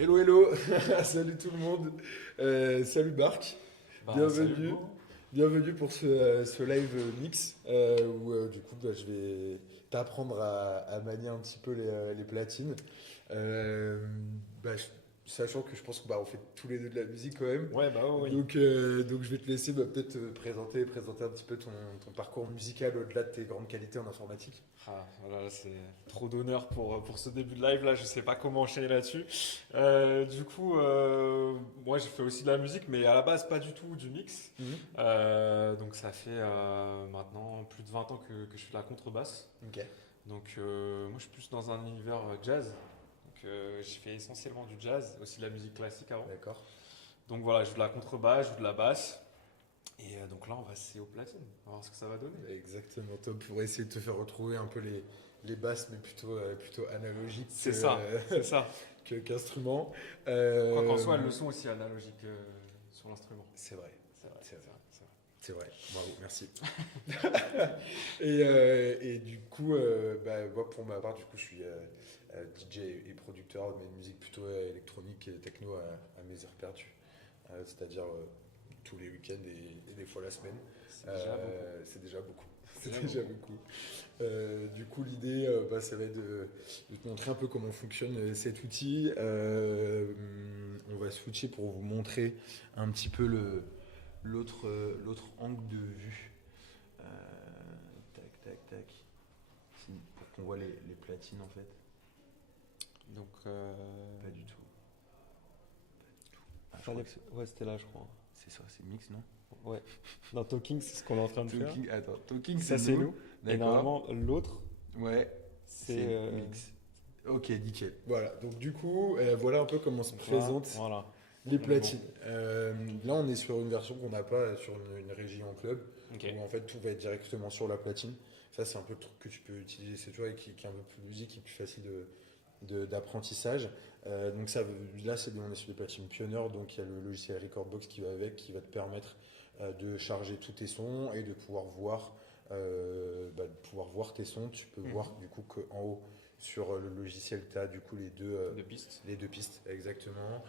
Hello, hello, salut tout le monde, salut Bark, Salut bienvenue, Hugo. bienvenue pour ce live mix où du coup je vais t'apprendre à manier un petit peu les platines. Euh, bah, je- Sachant que je pense qu'on on fait tous les deux de la musique quand même, Ouais, bah oui, oui. donc je vais te laisser peut-être présenter un petit peu ton parcours musical au-delà de tes grandes qualités en informatique. Ah, voilà, c'est trop d'honneur pour ce début de live là, je sais pas comment enchaîner là-dessus. Moi j'ai fait aussi de la musique, mais à la base pas du tout du mix. Mhm. Donc ça fait maintenant plus de 20 ans que je fais de la contrebasse. Ok, Donc moi je suis plus dans un univers jazz. Donc j'ai fait essentiellement du jazz, aussi de la musique classique avant. d'accord. Donc voilà, je joue de la contrebasse, je joue de la basse. Et donc là on va essayer aux platines, on va voir ce que ça va donner. Exactement, top. Pour essayer de te faire retrouver un peu les basses, mais plutôt analogiques C'est ça, c'est ça. qu'instruments. Quoi qu'en Euh, soit, elles le sont aussi analogiques sur l'instrument. c'est vrai, C'est vrai, c'est vrai, c'est vrai, c'est vrai. c'est vrai. Bravo, merci. Et du coup, moi, pour ma part, du coup, je suis DJ et producteur, mais de musique plutôt électronique et techno à mes heures perdues. C'est-à-dire tous les week-ends et des fois la semaine. C'est déjà beaucoup. C'est déjà beaucoup. C'est C'est déjà déjà beaucoup. beaucoup. Du coup, l'idée, ça va être de te montrer un peu comment fonctionne cet outil. On va switcher pour vous montrer un petit peu l'autre angle de vue. Euh, Tac, tac, tac. Pour qu'on voit les platines en fait. Donc, Pas du tout. Ah, je crois fallait... que Ouais, c'était là, je crois. c'est ça, c'est mix, non? Ouais. Dans Talking, c'est ce qu'on est en train de faire. Attends, Talking, Ça, c'est c'est nous. nous. Et D'accord. normalement, l'autre, Ouais, c'est. c'est mix. Ok, nickel. Voilà, donc du coup, voilà un peu comment se Donc là, présentent voilà. les On est bon. platines. Là, on est sur une version qu'on n'a pas sur une régie en club, Ok. où en fait tout va être directement sur la platine. Ça, c'est un peu le truc que tu peux utiliser, c'est toi, qui est un peu plus ludique, qui est plus facile d'apprentissage. Donc ça, là, on est sur des platines Pioneer, donc il y a le logiciel Recordbox qui va avec, qui va te permettre de charger tous tes sons et de pouvoir voir tes sons. Tu peux voir Mhm. du coup qu'en haut sur le logiciel, tu as du coup Deux pistes. les deux pistes exactement,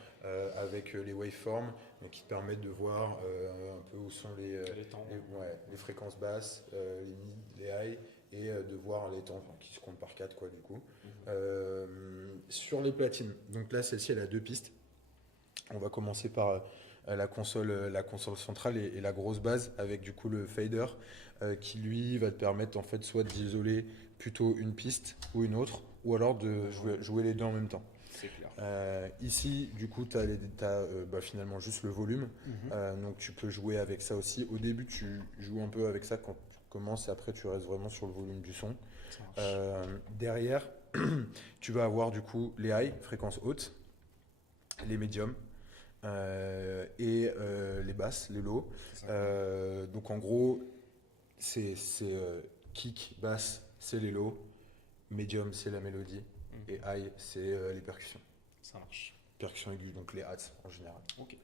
avec les waveforms, mais qui te permettent de voir un peu où sont Les temps. ouais, les fréquences basses, les mid, les high, et de voir les temps enfin, qui se comptent par 4 quoi du coup. Mhm. Sur les platines, donc là celle-ci elle a deux pistes. On va commencer par la console centrale et la grosse base avec du coup le fader qui lui va te permettre en fait soit d'isoler plutôt une piste ou une autre ou alors de jouer les deux en même temps. C'est clair. Ici, du coup, tu as finalement juste le volume. Mhm. Donc, tu peux jouer avec ça aussi. Au début, tu joues un peu avec ça quand tu commences et après, tu restes vraiment sur le volume du son. Ça marche. Derrière, tu vas avoir du coup les high, fréquences hautes, les médiums et les basses, les lows. C'est ça, quoi. Donc, en gros, c'est kick, basse, c'est les lows. Medium, c'est la mélodie. Et Mhm. high, c'est les percussions. Ça marche. Percussions aiguës, donc les hats en général. Ok.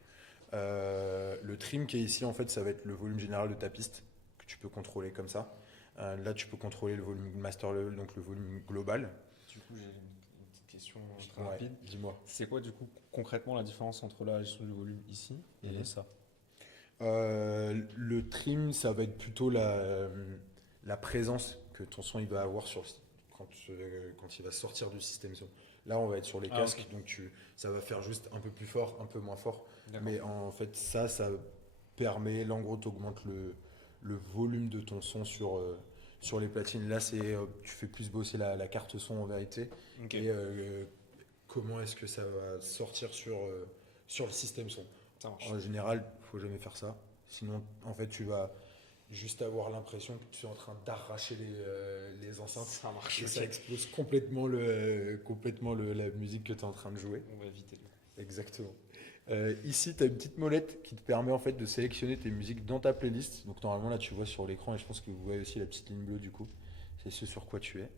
Le trim qui est ici, en fait, ça va être le volume général de ta piste que tu peux contrôler comme ça. Là, tu peux contrôler le volume master level, donc le volume global. Du coup, j'ai une petite question très Ouais, rapide. dis-moi. C'est quoi du coup concrètement la différence entre la gestion du volume ici et Mhm. ça? Le trim, ça va être plutôt la présence que ton son il va avoir quand il va sortir du système son. Là, on va être sur les Ah, casques, ok. donc ça va faire juste un peu plus fort, un peu moins fort. D'accord. Mais en fait, ça permet, là, en gros, tu augmentes le volume de ton son sur les platines. Là, tu fais plus bosser la carte son en vérité. Ok. Et comment est-ce que ça va sortir sur le système son. Ça marche. En général, faut jamais faire ça. Sinon, en fait, tu vas juste avoir l'impression que tu es en train d'arracher les enceintes Ça marche. et ça Ok. explose complètement la musique que tu es en train de jouer. On va éviter du coup. Exactement. Ici, tu as une petite molette qui te permet en fait de sélectionner tes musiques dans ta playlist. Donc normalement là tu vois sur l'écran et je pense que vous voyez aussi la petite ligne bleue du coup. C'est ce sur quoi tu es.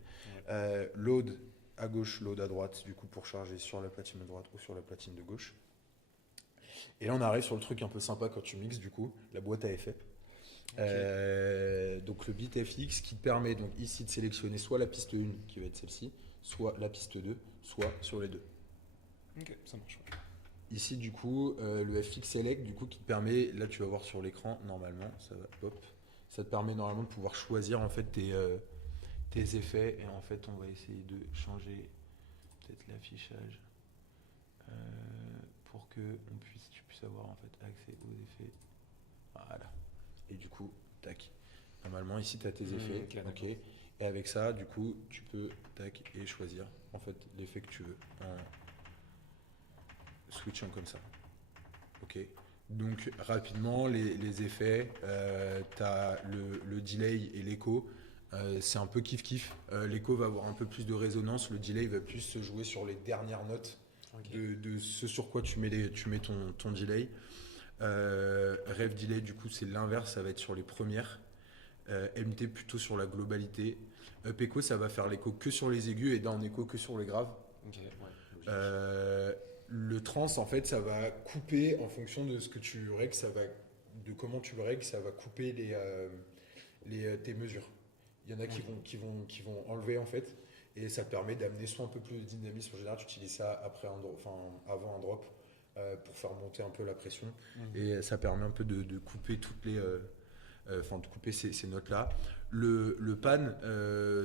Ouais. Load à gauche, load à droite du coup pour charger sur la platine de droite ou sur la platine de gauche. Et là on arrive sur le truc un peu sympa quand tu mixes du coup, la boîte à effets. Ok. Donc le bit FX qui te permet donc ici de sélectionner soit la piste 1 qui va être celle-ci, soit la piste 2, soit sur les deux. Ok, ça marche. Ouais. Ici, du coup, le FX Select, du coup, qui te permet, là tu vas voir sur l'écran, normalement, ça va, hop, ça te permet normalement de pouvoir choisir en fait tes effets. Et en fait, on va essayer de changer peut-être l'affichage euh, pour que tu puisses avoir en fait accès aux effets. Voilà. Et du coup, tac. Normalement, ici, tu as tes effets. Ok, Ok. d'accord. Et avec ça, du coup, tu peux tac et choisir en fait l'effet que tu veux en switchant comme ça. Ok. Donc rapidement, les effets, tu as le delay et l'écho. C'est un peu kiff-kiff. L'écho va avoir un peu plus de résonance. Le delay va plus se jouer sur les dernières notes Ok. de ce sur quoi tu mets ton delay. Rev delay, du coup, c'est l'inverse. Ça va être sur les premières. MT plutôt sur la globalité. Up echo, ça va faire l'écho que sur les aigus et down echo que sur les graves. Ok, ouais, logique. Euh, le trans, en fait, ça va couper en fonction de ce que tu règles, de comment tu le règles, ça va couper tes mesures. Il y en a Ok. qui vont enlever en fait, et ça te permet d'amener soit un peu plus de dynamisme. En général, tu utilises ça avant un drop pour faire monter un peu la pression, et ça permet un peu de couper de couper ces notes-là. Le pan,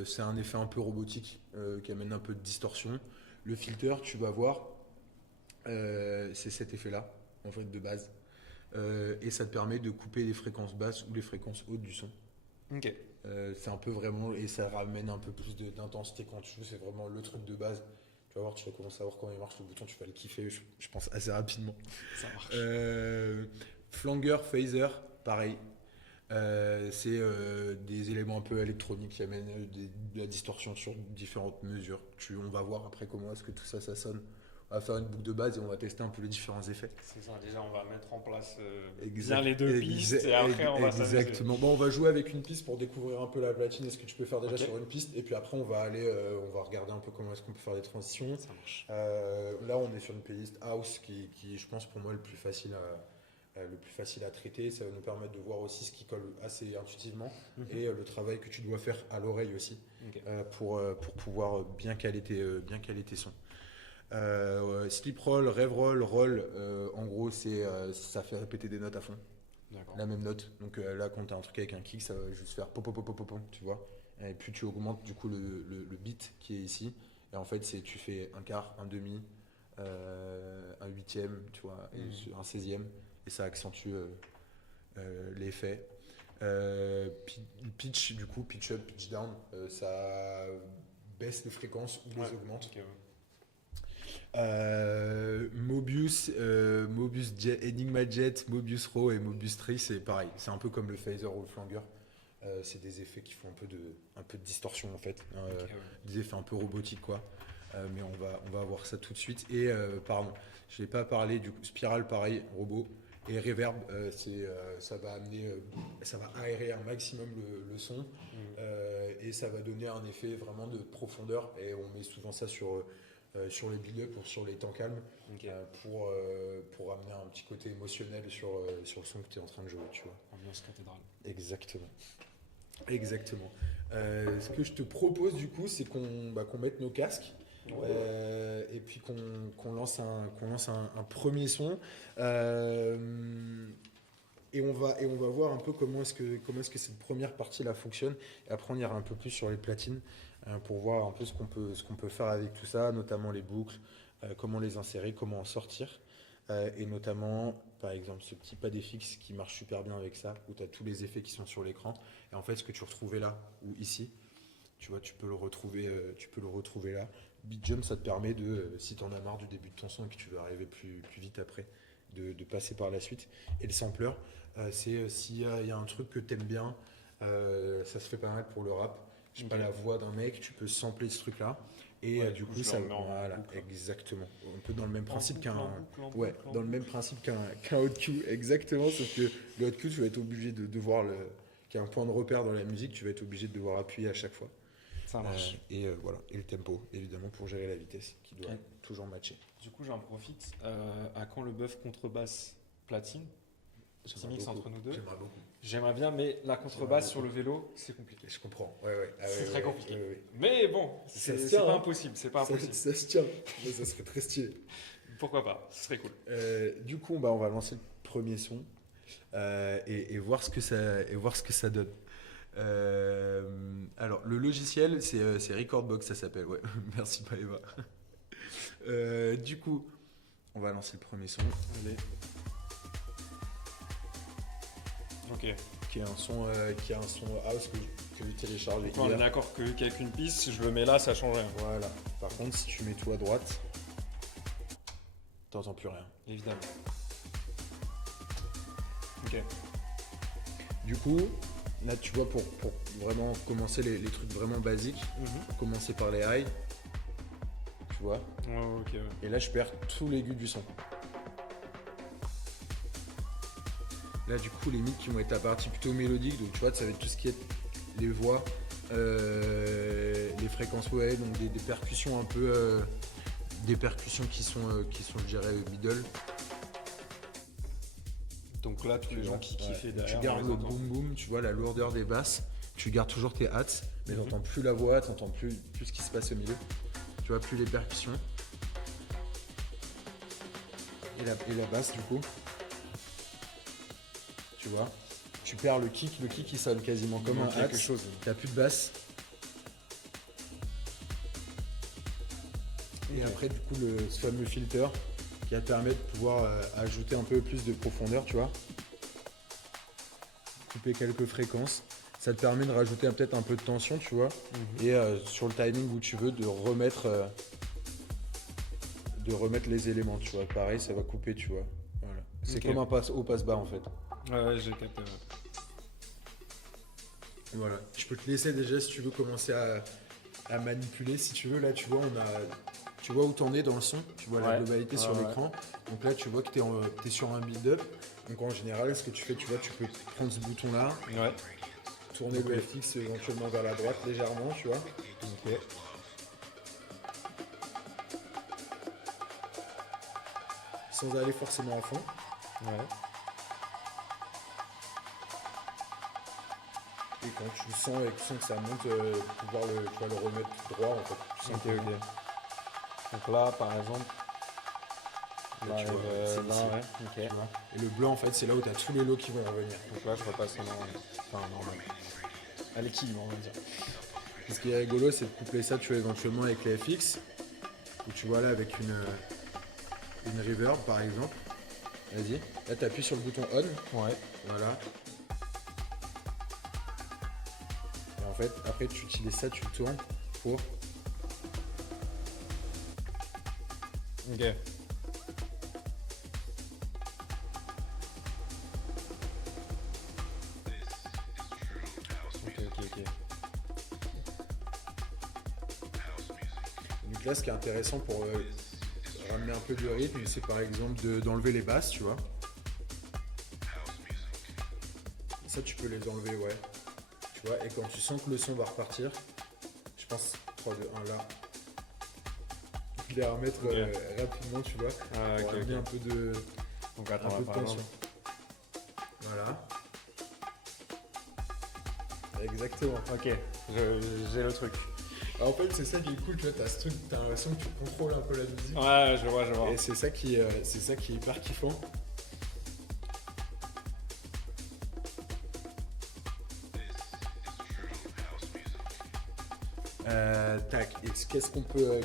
c'est un effet un peu robotique qui amène un peu de distorsion. Le filter, tu vas voir, c'est cet effet-là, en fait, de base. Et ça te permet de couper les fréquences basses ou les fréquences hautes du son. Ok. C'est un peu vraiment, et ça ramène un peu plus d'intensité quand tu joues, c'est vraiment le truc de base. Tu vas voir, tu vas commencer à voir comment il marche le bouton, tu vas le kiffer, je pense, assez rapidement. Ça marche. Flanger, phaser, pareil. C'est des éléments un peu électroniques qui amènent de la distorsion sur différentes mesures. On va voir après comment est-ce que tout ça, ça sonne. On va faire une boucle de base et on va tester un peu les différents effets. C'est ça, déjà on va mettre en place bien Exact, les deux pistes et après on va s'amuser. exactement. Bon, on va jouer avec une piste pour découvrir un peu la platine et ce que tu peux faire déjà Ok. sur une piste. Et puis après, on va regarder un peu comment est-ce qu'on peut faire des transitions. Ça marche. Là, on est sur une playlist house qui, je pense, pour moi, le plus facile à traiter. Ça va nous permettre de voir aussi ce qui colle assez intuitivement et le travail que tu dois faire à l'oreille aussi Ok. pour pouvoir bien caler tes sons. Sleep roll, rev roll, roll, en gros, ça fait répéter des notes à fond, D'accord. la même note. Donc là, quand tu as un truc avec un kick, ça va juste faire pop, pop, pop, pop, pop, tu vois. Et puis tu augmentes du coup le beat qui est ici. Et en fait, tu fais un quart, un demi, un huitième, tu vois, et un 16e. Et ça accentue l'effet. Pitch, du coup, pitch up, pitch down, ça baisse les fréquences ou les augmente. Ok, ouais. Mobius Jet, Enigma Jet, Mobius Raw et Mobius Tree, c'est pareil. C'est un peu comme le phaser ou le flanger. C'est des effets qui font un peu de distorsion en fait. Ok, ouais. Des effets un peu robotiques quoi. Mais on va voir ça tout de suite. Et pardon, je n'ai pas parlé du coup. Spiral pareil, robot. Et reverb, ça va ça va aérer un maximum le son et ça va donner un effet vraiment de profondeur. Et on met souvent ça sur les build-up ou sur les temps calmes Ok. pour amener un petit côté émotionnel sur le son que tu es en train de jouer, tu vois. Ambiance cathédrale. Exactement. Exactement. Ce que je te propose du coup, c'est qu'on mette nos casques. Et puis qu'on lance un premier son. Et on va voir un peu comment est-ce que cette première partie là fonctionne. Et après, on ira un peu plus sur les platines pour voir un peu ce qu'on peut faire avec tout ça, notamment les boucles, comment les insérer, comment en sortir. Et notamment, par exemple, ce petit pad FX qui marche super bien avec ça, où tu as tous les effets qui sont sur l'écran. Et en fait, ce que tu retrouvais là ou ici, tu vois, tu peux le retrouver là. Beat Jump, ça te permet si tu en as marre du début de ton son et que tu veux arriver plus vite après, de passer par la suite. Et le sampler, c'est s'il y a un truc que tu aimes bien, ça se fait pas mal pour le rap. Je sais pas, la voix d'un mec, tu peux sampler ce truc-là. Et du coup, ça, voilà, exactement. Un peu dans le même principe dans le même principe qu'un hot cue, exactement. Sauf que le hot cue, tu vas être obligé de devoir qu'il y a un point de repère dans la musique, tu vas être obligé de devoir appuyer à chaque fois. Ça marche. Voilà. Et le tempo, évidemment, pour gérer la vitesse, qui doit toujours matcher. Du coup, j'en profite. À quand le bœuf contrebasse platine? Petit mix entre nous deux. J'aimerais beaucoup. J'aimerais bien, mais la contrebasse sur le vélo, c'est compliqué. Je comprends. Ouais. C'est très compliqué. Mais bon, c'est pas impossible. C'est pas impossible. Ça se tient. Mais ça serait très stylé. Pourquoi pas, ce serait cool. Du coup, on va lancer le premier son et voir ce que ça donne. Alors, le logiciel, c'est Recordbox, ça s'appelle. Ouais, merci Paeva. Du coup, on va lancer le premier son. Allez. Ok. Qui est un son house que j'ai téléchargé On est hier. d'accord qu'avec une piste, si je le mets là, ça change rien. Voilà. Par contre, si tu mets tout à droite, t'entends plus rien. Évidemment. Ok. Du coup, là, tu vois, pour vraiment commencer les trucs vraiment basiques, commencer par les highs, tu vois. Ouais, ok. Ouais. Et là, je perds tout l'aigu du son. Là, du coup, les mics qui vont être la partie plutôt mélodique, donc tu vois, ça va être tout ce qui est les voix, les fréquences ouais, donc des percussions un peu, des percussions qui sont, je dirais, middle. Donc là, tous les gens qui kiffaient derrière. Tu gardes le boom boom, tu vois, la lourdeur des basses, tu gardes toujours tes hats, mais t'entends plus la voix, t'entends plus ce qui se passe au milieu. Tu vois, plus les percussions. Et la basse, du coup. Tu vois, tu perds le kick il sonne quasiment comme un hat. T'as plus de basse. Et après du coup ce fameux filter qui va te permettre de pouvoir ajouter un peu plus de profondeur, tu vois. Couper quelques fréquences. Ça te permet de rajouter peut-être un peu de tension, tu vois. Et sur le timing où tu veux de remettre les éléments, tu vois. Pareil, ça va couper, tu vois. Voilà. C'est comme un passe haut, passe bas en fait. Ouais, j'ai capté. Voilà. Je peux te laisser déjà si tu veux commencer à manipuler. Si tu veux, là, tu vois, tu vois où t'en es dans le son. Tu vois la globalité sur l'écran. Donc là, tu vois que t'es sur un build-up. Donc en général, ce que tu fais, tu vois, tu peux prendre ce bouton-là, tourner le FX éventuellement vers la droite légèrement, tu vois. Ok. Sans aller forcément à fond. Ouais. Et quand tu sens que ça monte, pouvoir le remettre tout droit en fait. Tu sens Ok. Donc là, par exemple, là, tu vois, ouais. Ok. tu vois. Et le blanc en fait, c'est là où tu as tous les lots qui vont revenir. Donc là, je repasse normal. À l'équilibre, on va dire. Ce qui est rigolo, c'est de coupler ça, tu vois, éventuellement avec les FX. Ou tu vois là avec une reverb par exemple. Vas-y. Là, tu appuies sur le bouton on. Ouais. Voilà. Et en fait, après, tu utilises ça, tu le tournes pour. Ok. Donc là, ce qui est intéressant pour ramener un peu de rythme, c'est par exemple d'enlever les basses, tu vois. Ça, tu peux les enlever, ouais. Tu vois, et quand tu sens que le son va repartir, je pense 3, 2, 1 là. Les remettre rapidement, tu vois. Pour ramener un peu de, Donc attends, un peu de tension. Voilà. Exactement. Ok, j'ai le truc. Alors, en fait, c'est ça qui est cool, tu vois, t'as ce truc, t'as l'impression que tu contrôles un peu la musique. Ouais, je vois. Et c'est ça qui est hyper kiffant. Tac, et qu'est-ce qu'on peut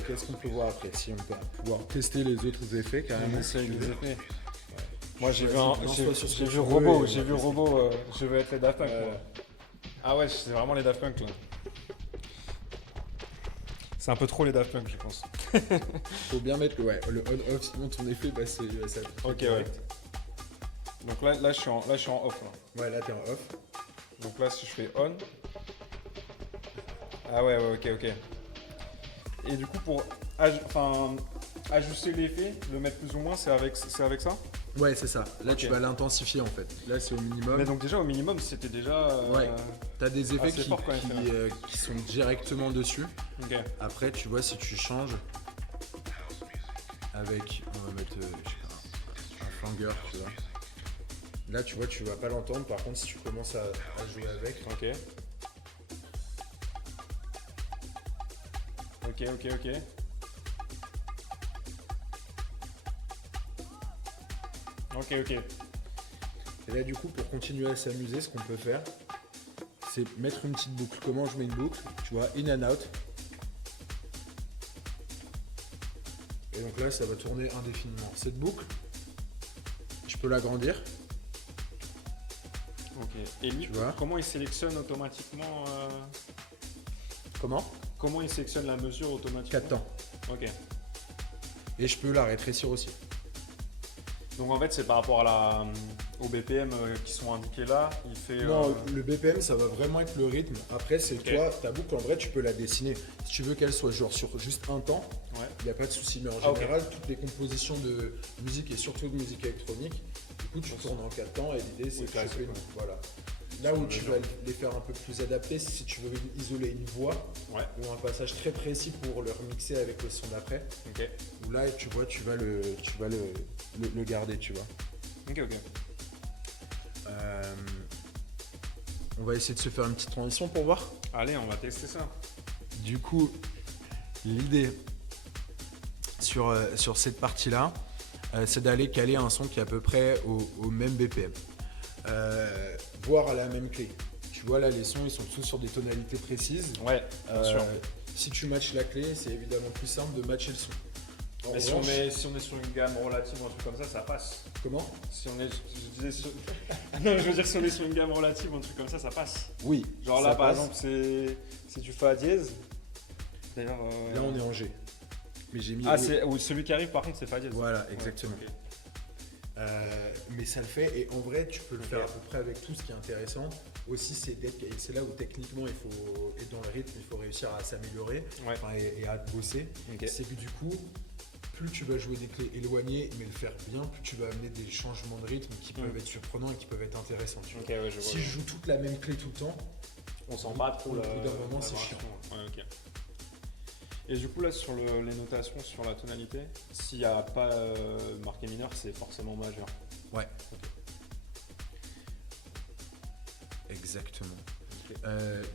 voir après? Si on peut pouvoir tester les autres effets carrément. On essaye les effets. Ouais. Moi j'ai vu Robot, je veux être les Daft Punk. Moi. Ah ouais, c'est vraiment les Daft Punk là. C'est un peu trop les Daft Punk, je pense. Faut bien mettre le on-off, sinon ton effet, ça ok, direct. ouais. Donc là, je suis en off. Là. Ouais, là t'es en off. Donc là, si je fais on. Ah ouais, ok. Et du coup, pour ajuster l'effet, le mettre plus ou moins, c'est avec ça? Ouais, c'est ça. Là, tu vas l'intensifier en fait. Là, c'est au minimum. Mais donc déjà, au minimum, c'était déjà... Ouais. T'as des effets qui qui sont directement dessus. Ok. Après, tu vois, si tu changes avec... On va mettre un flanger, tu vois. Là, tu vois, tu vas pas l'entendre. Par contre, si tu commences à jouer avec... Ok. Ok, ok. Et là, du coup, pour continuer à s'amuser, ce qu'on peut faire, c'est mettre une petite boucle. Comment je mets une boucle? Tu vois, in and out. Et donc là, ça va tourner indéfiniment. Cette boucle, je peux l'agrandir. Ok. Et lui, Tu vois comment il sélectionne automatiquement Comment? Comment il sélectionne la mesure automatiquement? 4 temps. Ok. Et je peux la rétrécir aussi. Donc en fait, c'est par rapport au BPM qui sont indiqués là. Il fait. Non, le BPM, ça va vraiment être le rythme. Après, c'est Ok. toi, ta boucle, en vrai, tu peux la dessiner. Si tu veux qu'elle soit genre sur juste un temps, Ouais. il n'y a pas de souci. Mais en Ah, ok. général, toutes les compositions de musique et surtout de musique électronique, du coup, tu tournes en 4 temps et l'idée, c'est Oui, que classique, tu fais ouais. Voilà. Là où tu vas les faire un peu plus adaptés, si tu veux isoler une voix Ouais. ou un passage très précis pour le remixer avec le son d'après, Ok. où là, tu vois, tu vas le garder, tu vois. Ok, ok. On va essayer de se faire une petite transition pour voir. Allez, on va tester ça. Du coup, l'idée sur cette partie-là, c'est d'aller caler un son qui est à peu près au même BPM. Voire à la même clé. Tu vois, là, les sons, ils sont tous sur des tonalités précises. Ouais, bien sûr. Si tu matches la clé, c'est évidemment plus simple de matcher le son. En Mais si revanche- on est sur une gamme relative ou un truc comme ça passe. Comment? Si on est, je disais non, je veux dire si on est sur une gamme relative ou un truc comme ça passe. Oui. Genre là, ça par passe. exemple, c'est si tu fais à dièse. D'ailleurs. Là, on est en G. Mais j'ai mis. Ah, c'est ou celui qui arrive par contre, c'est fa dièse. Voilà, exactement. Ouais, ok. Mais ça le fait, et en vrai, tu peux le Ok. faire à peu près avec tout. Ce qui est intéressant aussi, c'est là où techniquement il faut, et dans le rythme, il faut réussir à s'améliorer Ouais. enfin, et à bosser. Ok. C'est que du coup, plus tu vas jouer des clés éloignées, mais le faire bien, plus tu vas amener des changements de rythme qui peuvent être surprenants et qui peuvent être intéressants. Tu vois. Ok, ouais, je vois. Si je joue toute la même clé tout le temps, On sent pas trop au la. bout d'un moment, la c'est vibration. chiant. Ouais, ok. Et du coup, là, sur les notations, sur la tonalité, s'il n'y a pas marqué mineur, c'est forcément majeur. ouais. Ok. Exactement. Ok.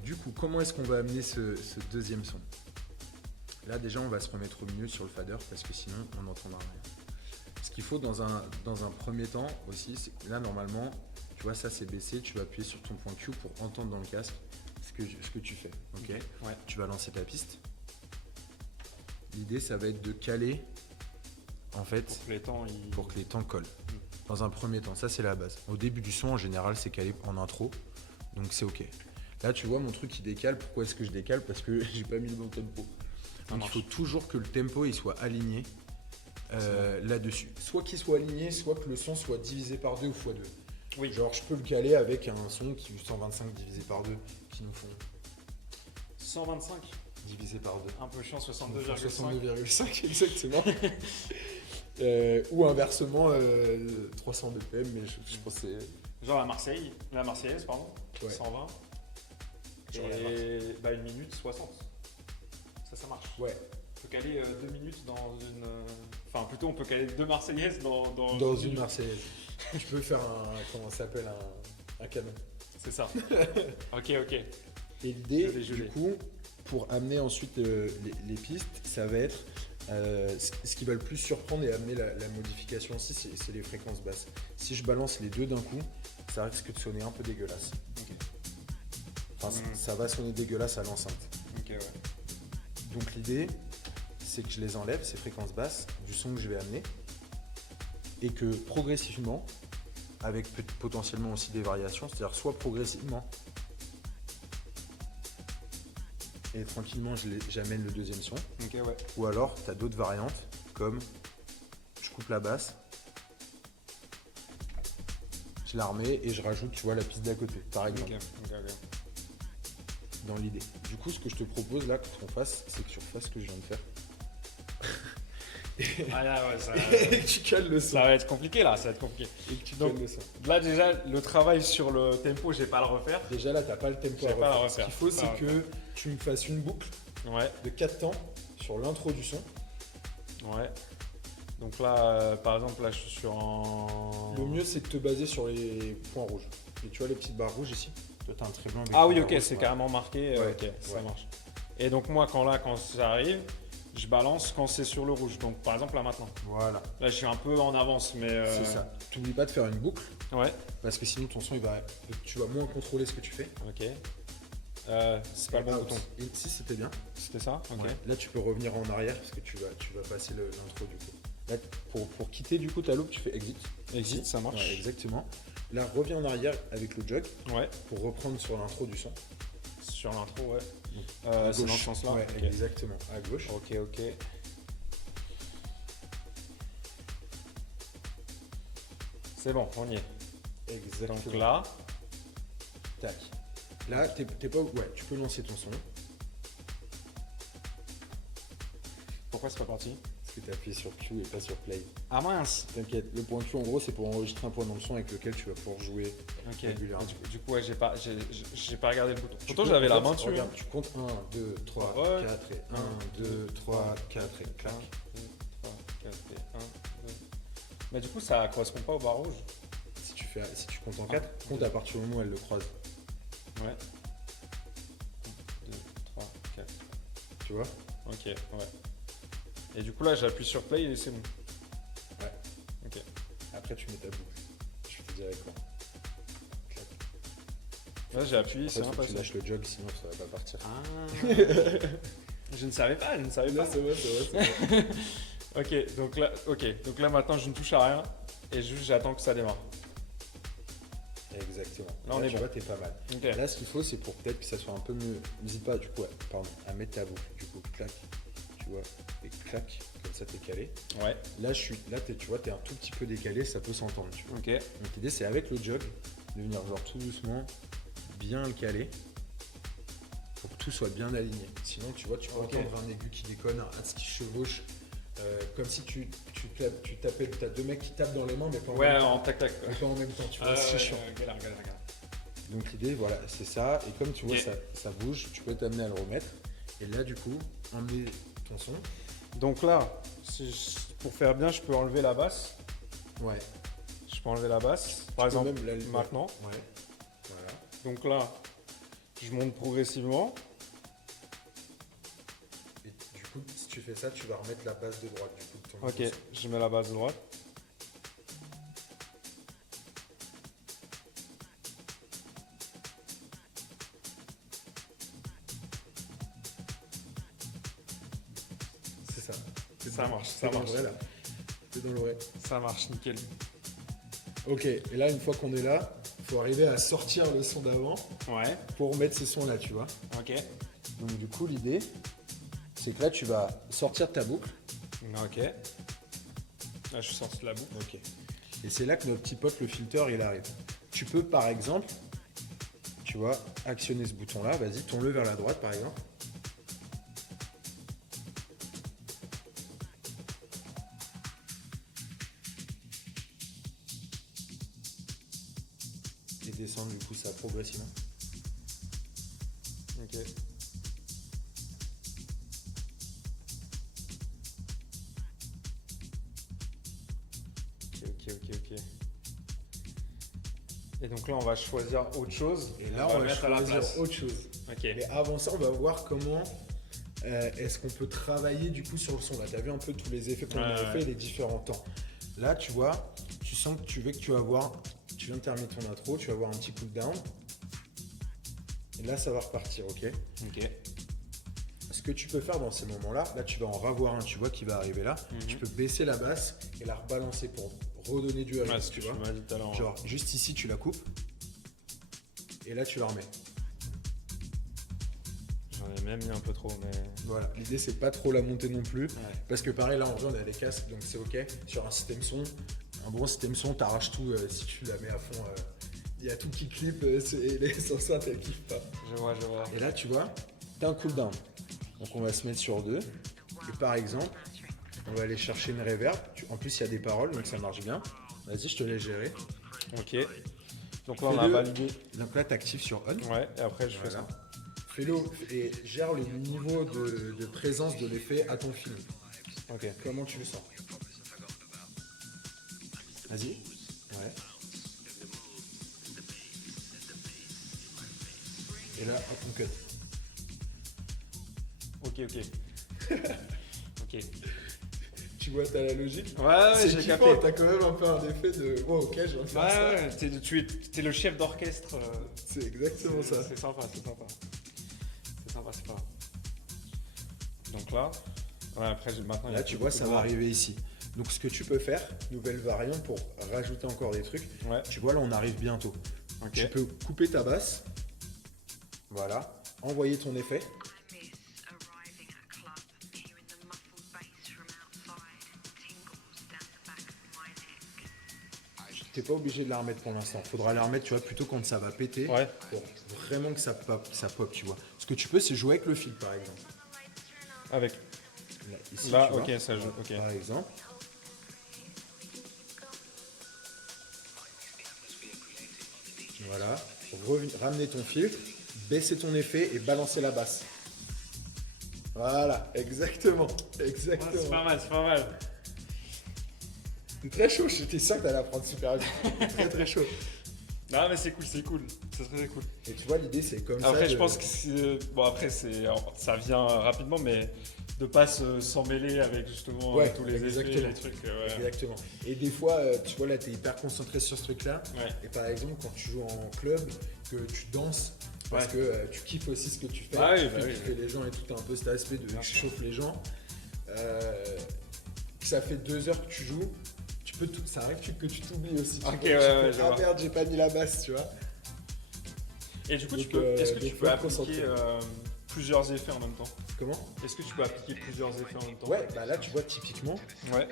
Du coup, comment est-ce qu'on va amener ce deuxième son? Là, déjà, on va se remettre au milieu sur le fader parce que sinon, on n'entendra rien. Ce qu'il faut dans un premier temps aussi, c'est que là, normalement, tu vois, ça c'est baissé, tu vas appuyer sur ton point Q pour entendre dans le casque ce que tu fais. Ok. Ouais. Tu vas lancer ta piste. L'idée, ça va être de caler, en fait, pour que les temps collent. Dans un premier temps, ça c'est la base. Au début du son, en général, c'est calé en intro, donc c'est ok. Là, tu vois, mon truc il décale. Pourquoi est-ce que je décale? Parce que j'ai pas mis le bon tempo. Donc il faut toujours que le tempo il soit aligné là-dessus. Soit qu'il soit aligné, soit que le son soit divisé par 2 ou x2. Oui. Genre, je peux le caler avec un son qui est 125 divisé par 2, qui nous font 125. divisé par 2. Un peu chiant, Nous font 62,5. 62,5 exactement. Ou inversement 300 BPM, mais je pense que c'est. Genre la Marseillaise, pardon. Ouais. 120. Genre la Et bah 1 minute 60. Ça marche. Ouais. On peut caler 2 minutes dans une. Enfin, plutôt, on peut caler 2 Marseillaises Dans une Marseillaise. Tu peux faire comment ça s'appelle, un canon. C'est ça. Ok, ok. Et l'idée, Je l'ai. du coup, pour amener ensuite les pistes, ça va être ce qui va le plus surprendre et amener la modification aussi, c'est les fréquences basses. Si je balance les deux d'un coup, ça risque de sonner un peu dégueulasse. Ok. Enfin, ça va sonner dégueulasse à l'enceinte. Ok, ouais. Donc l'idée, c'est que je les enlève, ces fréquences basses, du son que je vais amener, et que progressivement, avec potentiellement aussi des variations, c'est-à-dire soit progressivement, et tranquillement j'amène le deuxième son, Ok, ouais. ou alors tu as d'autres variantes, comme je coupe la basse, je la remets et je rajoute, tu vois, la piste d'à côté, par exemple, Ok. dans l'idée. Du coup, ce que je te propose là qu'on fasse, c'est que tu refasses ce que je viens de faire. Ah là, ouais, ça, Et que tu cales le son. ça va être compliqué là, ça va être compliqué. Et que tu Donc, cales le son. Là, déjà, le travail sur le tempo, j'ai pas à le refaire. Déjà là, t'as pas le tempo J'ai à pas à refaire. le Ce refaire. qu'il faut, Pas à c'est que tu me fasses une boucle Ouais, de 4 temps sur l'intro du son. ouais. Donc là, par exemple, là, je suis en. Le mieux, c'est de te baser sur les points rouges. Et tu vois les petites barres rouges ici? Toi, t'as un trait blanc avec Ah des oui, barres ok, rouges, c'est ouais. carrément marqué. Ouais, Ok, ça ouais. marche. Et donc, moi, quand ça arrive, je balance quand c'est sur le rouge. Donc par exemple là maintenant. Voilà, Là je suis un peu en avance, mais. c'est ça. T'oublies pas de faire une boucle, Ouais, parce que sinon ton son, tu vas moins contrôler ce que tu fais. ok. C'est pas le bon Out. bouton. Et si c'était bien. C'était ça? Ok. Ouais. Là, tu peux revenir en arrière parce que tu vas passer l'intro du coup. Là, pour quitter du coup ta loupe, tu fais exit. Exit, Ici. ça marche. Ouais, exactement. Là, reviens en arrière avec le jog Ouais, pour reprendre sur l'intro du son. sur l'intro, ouais. À C'est dans gauche. ce sens-là. Ouais, Ok. exactement. À gauche. Ok, ok. C'est bon, on y est. Exactement. Donc là, Tac. Là, t'es pas. Ouais, tu peux lancer ton son. pourquoi c'est pas parti? Parce que t'as appuyé sur Q et pas sur play. Ah mince. T'inquiète. Le point Q, en gros, c'est pour enregistrer un point dans le son avec lequel tu vas pouvoir jouer. Ok. Régulièrement. Du coup, ouais, j'ai pas regardé le bouton. Tu Pourtant, peux- j'avais la en fait, main dessus. Regarde, tu comptes 1, 2, 3, Ouais. 4 et 1, 2, 3, 4 et clac. 1, 2, 3, 4 et 1, 2. Mais du coup, ça correspond pas au bar rouge. Si tu comptes en 4, compte à partir du moment où elle le croise. Ouais. 1, 2, 3, 4. Tu vois? Ok, ouais. Et du coup, là, j'appuie sur play et c'est bon. Ouais. Ok. Après, tu mets ta boucle. Je te dirai quoi. Clac. Là, j'ai appuyé, En c'est fait, un faut que tu passage. lâches le jog, sinon ça va pas partir. Ah. Je ne savais pas. C'est vrai. Donc là, maintenant, je ne touche à rien et juste j'attends que ça démarre. Exactement. Là, on est tu bon. vois, t'es pas mal. Ok. Là, ce qu'il faut, c'est pour peut-être que ça soit un peu mieux. N'hésite pas, du coup, à mettre ta boucle. Du coup, clac, tu vois, et clac, comme ça, t'es calé. Ouais. Là, tu vois, t'es un tout petit peu décalé, ça peut s'entendre, tu vois. Ok. Donc, l'idée, c'est avec le jog, de venir genre tout doucement, bien le caler, pour que tout soit bien aligné. Sinon, tu vois, tu peux Ok. entendre un aigu qui déconne, un hats qui chevauche, comme si tu tapais, t'as deux mecs qui tapent dans les mains, mais pas en Ouais, même temps. en tac tac. Quoi. Mais pas en même temps, tu vois, c'est chiant. Galère. Donc l'idée, voilà, c'est ça. Et comme tu vois, Ok. ça bouge, tu peux t'amener à le remettre. Et là, du coup, emmener ton son. Donc là, pour faire bien, je peux enlever la basse. Ouais. Je peux enlever la basse. Tu Par peux exemple, même la- maintenant. Ouais. Voilà. Donc là, je monte progressivement. Et du coup, si tu fais ça, tu vas remettre la base de droite. Du coup, de ton Ok, son. je mets la basse droite. C'est ça. Ça marche, C'est ça dans le marche. vrai, là. C'est dans le vrai. Ça marche, nickel. Ok. Et là, une fois qu'on est là, il faut arriver à sortir le son d'avant Ouais, pour mettre ce son là, tu vois. ok. Donc du coup, l'idée, c'est que là, tu vas sortir ta boucle. Ok. Là, je suis sorti de la boucle. Ok. Et c'est là que notre petit pote, le filter, il arrive. Tu peux, par exemple, tu vois, actionner ce bouton-là. Vas-y, tourne-le vers la droite, par exemple. Et descendre, du coup, ça progressivement. Ok. Ok. Et donc là, on va choisir autre chose. Et là, on on va mettre à la choisir place. autre chose. Ok. Mais avant ça, on va voir comment est-ce qu'on peut travailler du coup sur le son. Là, tu as vu un peu tous les effets qu'on a fait et les différents temps. Là, tu vois, tu sens que tu vas voir, tu viens de terminer ton intro, tu vas avoir un petit cooldown. Et là, ça va repartir, ok? Ok. Ce que tu peux faire dans ces moments-là, là, tu vas en revoir un, tu vois, qui va arriver là. Tu peux baisser la basse et la rebalancer pour redonner du Ouais, rythme, ce tu que vois. tu m'as dit tout à l'heure. Genre, juste ici, tu la coupes. Et là, tu la remets. J'en ai même mis un peu trop, mais. Voilà, l'idée c'est pas trop la monter non plus, Ouais. parce que pareil là en vrai on a des casques donc c'est ok. Sur un système son, un bon système son, t'arraches tout si tu la mets à fond. Il y a tout qui clip et les enceintes elles kiffent pas. Je vois. Et là tu vois, t'as un cooldown. Donc on va se mettre sur 2. Et par exemple, on va aller chercher une reverb. En plus il y a des paroles donc ça marche bien. Vas-y, je te laisse gérer. Ok. Donc là, on a Fais-le. validé. Donc là t'actives sur on. Ouais, et après, je fais Voilà. ça. Fais-le et gère le niveau de présence de l'effet à ton film. Ok. Comment tu le sens? Vas-y. Ouais. Et là, hop, on cut. Ok. Ok. Tu vois, t'as la logique. Ouais, C'est j'ai kiffant, capté. t'as quand même un peu un effet de « Oh, ok, je vais faire ça ». Ouais, t'es le chef d'orchestre. C'est exactement ça. C'est sympa, c'est sympa. C'est sympa, c'est pas. Donc là, ouais, après, maintenant. il y Là, a tu plus vois, beaucoup ça de va barres. arriver ici. Donc, ce que tu peux faire, nouvelle variante pour rajouter encore des trucs. Ouais, Tu vois, là, on arrive bientôt. ok. Tu peux couper ta basse. Voilà. Envoyer ton effet. I miss arriving at a club, hearing the muffled bass from outside, tingles down the back of my neck. T'es pas obligé de la remettre pour l'instant. Faudra la remettre, tu vois, plutôt quand ça va péter. Ouais, Pour vraiment que ça pop, tu vois. Ce que tu peux, c'est jouer avec le fil, par exemple. avec. Là, ici, Là, tu vois, ok, ça joue, ok. Par exemple. Voilà. Ramener ton filtre, baisser ton effet et balancer la basse. Voilà, exactement. Exactement. C'est pas mal, c'est pas mal. C'est très chaud, j'étais sûr que t'allais apprendre super vite. Très très chaud. Non, mais c'est cool, c'est cool. C'est très cool. Et tu vois, l'idée c'est comme Après, ça. je pense que bon, après, ça vient rapidement, mais de pas s'en mêler avec justement Ouais, tous les effets, exactement. les trucs. Ouais. Exactement. Et des fois, tu vois, là, t'es hyper concentré sur ce truc-là. Ouais. Et par exemple, quand tu joues en club, que tu danses, parce Ouais. que tu kiffes aussi ce que tu fais, Ah oui, tu bah fais oui, kiffer les gens et tout, t'as un peu cet aspect de Bien tu sûr. chauffes les gens. Que ça fait 2 heures que tu joues, ça arrive que tu t'oublies aussi. Tu Ok, vois, ouais, tu ouais, fais, je ah vois. merde, j'ai pas mis la basse, tu vois. Et du coup, Donc, est-ce que donc, tu faut peux être appliquer concentré. plusieurs effets en même temps? Comment? Est-ce que tu peux appliquer plusieurs effets en même temps? Ouais, bah là, tu vois, typiquement, Ouais.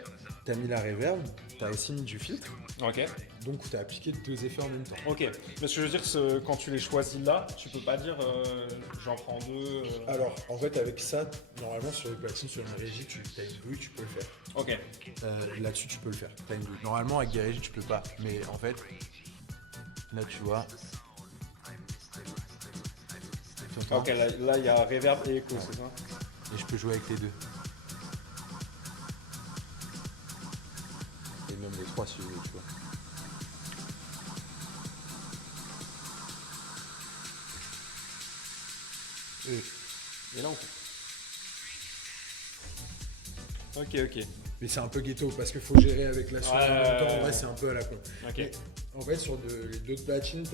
t'as mis la reverb, t'as aussi mis du filtre, Ok. donc t'as appliqué 2 effets en même temps. Ok. Mais ce que je veux dire, c'est quand tu les choisis là, tu peux pas dire j'en prends deux. Alors, en fait, avec ça, normalement, sur les platines, sur une régie, tu as une grue, tu peux le faire. Ok. Là-dessus, tu peux le faire. T'as une grue. Normalement, avec des régies, tu peux pas. Mais en fait, là, tu vois. Tu entends Ok, là il y a reverb et echo, c'est ça? Et je peux jouer avec les deux. Et même les trois, si vous voulez, tu vois. Et là on coupe. Ok, ok. Mais c'est un peu ghetto parce qu'il faut gérer avec la sonde Ouais, en même temps. En ouais, vrai, ouais. c'est un peu à la con. Ok. Mais en fait, sur les d'autres platines,